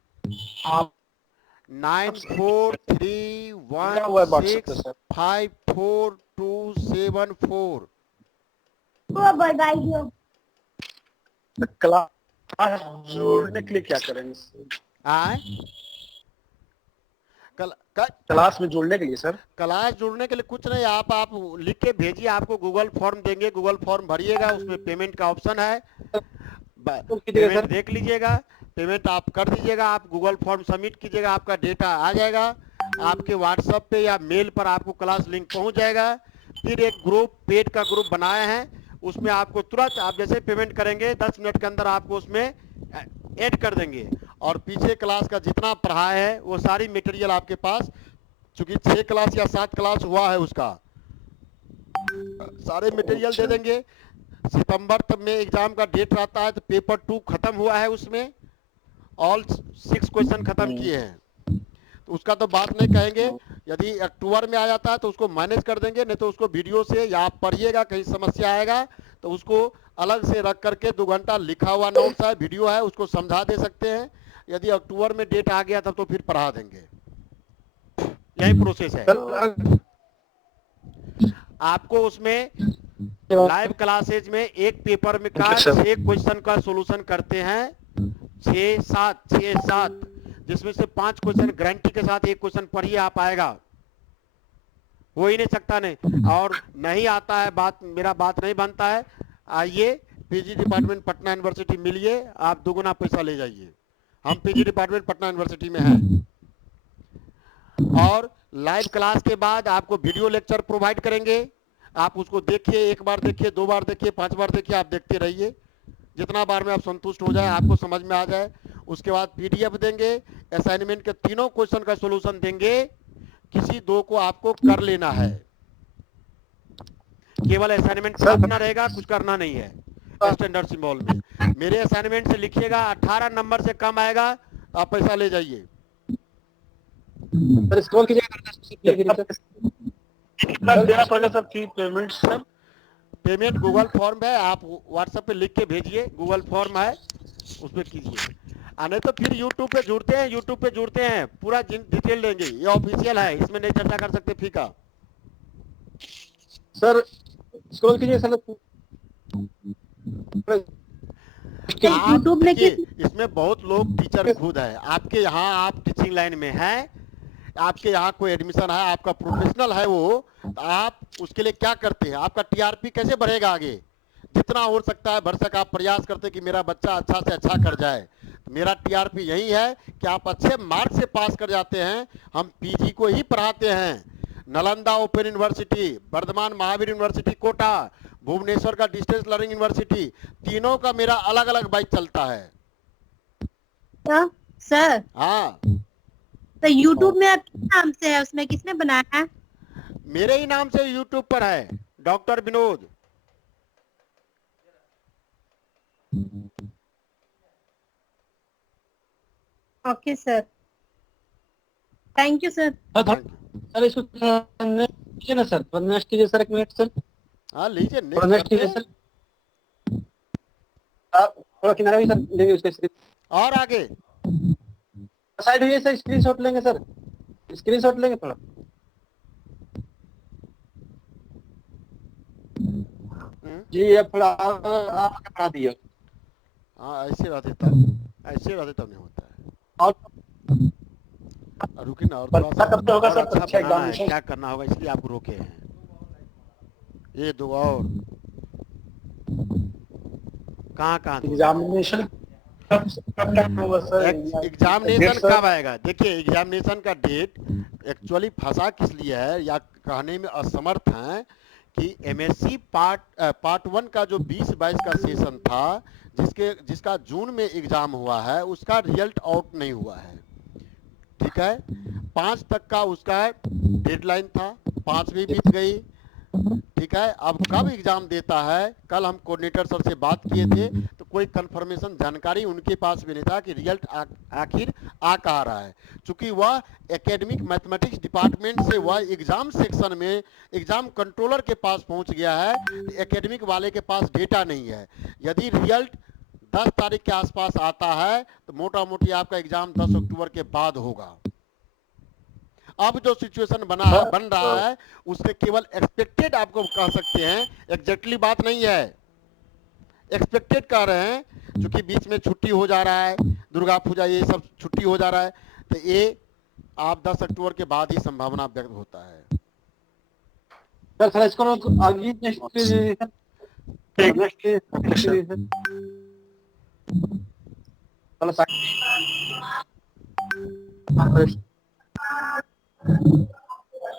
9431654274। क्लास जोड़ने के लिए क्या करेंगे? क्लास में जोड़ने के लिए सर? क्लास जोड़ने के लिए कुछ नहीं, आप लिख के भेजिए, आपको गूगल फॉर्म देंगे, गूगल फॉर्म भरिएगा, उसमें पेमेंट का ऑप्शन है, पेमेंट देख लीजिएगा, पेमेंट आप कर दीजिएगा, आप गूगल फॉर्म सबमिट कीजिएगा, आपका डेटा आ जाएगा। आपके व्हाट्सएप पे या मेल पर आपको क्लास लिंक पहुंच जाएगा। फिर एक ग्रुप, पेड का ग्रुप बनाए हैं, उसमें आपको तुरंत आप जैसे पेमेंट करेंगे 10 मिनट के अंदर आपको उसमें ऐड कर देंगे। और पीछे क्लास का जितना पढ़ा है वो सारी मटेरियल आपके पास, चूंकि 6 क्लास या 7 क्लास हुआ है उसका सारे मटेरियल दे देंगे। सितंबर तक में एग्जाम का डेट रहता है, तो पेपर 2 खत्म हुआ है, उसमें ऑल 6 क्वेश्चन खत्म किए हैं, तो उसका तो बात नहीं कहेंगे। यदि अक्टूबर में आ जाता है तो उसको मैनेज कर देंगे, नहीं तो उसको वीडियो से या आप पढ़िएगा, कहीं समस्या आएगा तो उसको अलग से रख करके 2 घंटा लिखा हुआ नोट्स है, वीडियो है, उसको समझा दे सकते हैं। यदि अक्टूबर में डेट आ गया तब तो फिर पढ़ा देंगे, यही प्रोसेस है। आपको उसमें लाइव क्लासेज में एक पेपर में का 6 क्वेश्चन का सॉल्यूशन करते हैं, 6-7, जिसमें से 5 क्वेश्चन गारंटी के साथ, 1 क्वेश्चन पढ़िए आप आएगा, हो ही नहीं सकता नहीं। और नहीं आता है मेरा बात नहीं बनता है, आइए पीजी डिपार्टमेंट पटना यूनिवर्सिटी मिलिए, आप 2 गुना पैसा ले जाइए। हम पीजी डिपार्टमेंट पटना यूनिवर्सिटी में हैं। और लाइव क्लास के बाद आपको वीडियो लेक्चर प्रोवाइड करेंगे, आप उसको देखिए, 1 बार देखिए, 2 बार देखिए, 5 बार देखिए, आप देखते रहिए, जितना बार में आप संतुष्ट हो जाए, आपको समझ में आ जाए। उसके बाद पीडीएफ देंगे, असाइनमेंट के 3 क्वेश्चन का सॉल्यूशन देंगे, किसी 2 को आपको कर लेना है, केवल असाइनमेंट अपना रहेगा, कुछ करना नहीं है। स्टैंडर्ड सिंबल में मेरे असाइनमेंट से लिखिएगा, 18 नंबर से कम आएगा आप पैसा ले जाइए। सर स्क्रॉल कीजिएगा, देना पड़ेगा sir fee payment sir? Payment Google form है, आप व्हाट्सएप पे लिख के भेजिए, गूगल फॉर्म है, उस पर कीजिए। नहीं तो फिर यूट्यूब पे जुड़ते हैं, पूरा डिटेल देंगे, ये ऑफिशियल है, इसमें नहीं चर्चा कर सकते फी का। सर स्क्रॉल कीजिए सर। यूट्यूब में इसमें बहुत लोग टीचर खुद है, आपके यहाँ आप टीचिंग लाइन में हैं, आपके यहाँ कोई एडमिशन है, आपका प्रोफेशनल है वो, तो आप उसके लिए क्या करते हैं, आपका टीआरपी कैसे बढ़ेगा आगे, जितना हो सकता है भरसक आप प्रयास करते कि मेरा बच्चा अच्छा से अच्छा कर जाए। तो मेरा टीआरपी यही है कि आप अच्छे मार्क्स से पास कर जाते हैं। हम पीजी को ही पढ़ाते हैं, Nalanda open university, Vardhaman Mahavir university Kota, Bhubaneswar का डिस्टेंस लर्निंग यूनिवर्सिटी, तीनों का मेरा अलग अलग बैच चलता है। सर हाँ, तो YouTube में आप किस नाम से है, उसमें किसने बनाया है? मेरे ही नाम से YouTube पर है, doctor Vinod. Okay sir, thank you sir. Sir इसको लीजिए ना सर, नेक्स्ट कीजिए सर, 1 मिनट सर। हाँ लीजिए, नेक्स्ट कीजिए सर, थोड़ा किनारा भी सर लेंगे उसके, और आगे साइड हुई सर, स्क्रीनशॉट लेंगे सर, स्क्रीनशॉट लेंगे थोड़ा। जी अब थोड़ा आगे बढ़ा दिए। हाँ ऐसे रहते तब नहीं होता है। और रुकिए ना, और थोड़ा सा कब तक होगा सर अच्छा परीक्षा बनाना है, एग्जामिनेशन? क्या करना होगा, इसलिए आपको रोके हैं। ये 2 और कहाँ एग्जामिनेशन कब तक होगा सर? एग्जामिनेशन कब आएगा? देखिए एग्जामिनेशन का डेट एक्चुअली फंसा किस लिए है या कहने में असमर्थ हैं कि एमएससी पार्ट 1 का जो 20-22 का सेशन था, जिसका जून में एग्जाम हुआ है, उसका रिजल्ट आउट नहीं हुआ है। ठीक है, 5 तक का उसका डेडलाइन था, 5 भी बीत गई। ठीक है, अब कब एग्जाम देता है, कल हम कोऑर्डिनेटर सर से बात किए थे, तो कोई कंफर्मेशन जानकारी उनके पास भी नहीं था कि रिजल्ट आखिर आ कहाँ रहा है। चूंकि वह एकेडमिक मैथमेटिक्स डिपार्टमेंट से वह एग्जाम सेक्शन में एग्जाम कंट्रोलर के पास पहुंच गया है, एकेडमिक वाले के पास डेटा नहीं है। यदि रिजल्ट 10 तारीख के आसपास आता है तो मोटा मोटी आपका एग्जाम 10 अक्टूबर के बाद होगा। अब जो सिचुएशन बन रहा है उससे केवल एक्सपेक्टेड आपको कह सकते हैं, एग्जैक्टली बात नहीं है, एक्सपेक्टेड कह रहे हैं, क्योंकि बीच में छुट्टी हो जा रहा है, दुर्गा पूजा ये सब छुट्टी हो जा रहा है, तो ये आप 10 अक्टूबर के बाद ही संभावना व्यक्त होता है। सर इसको आगे है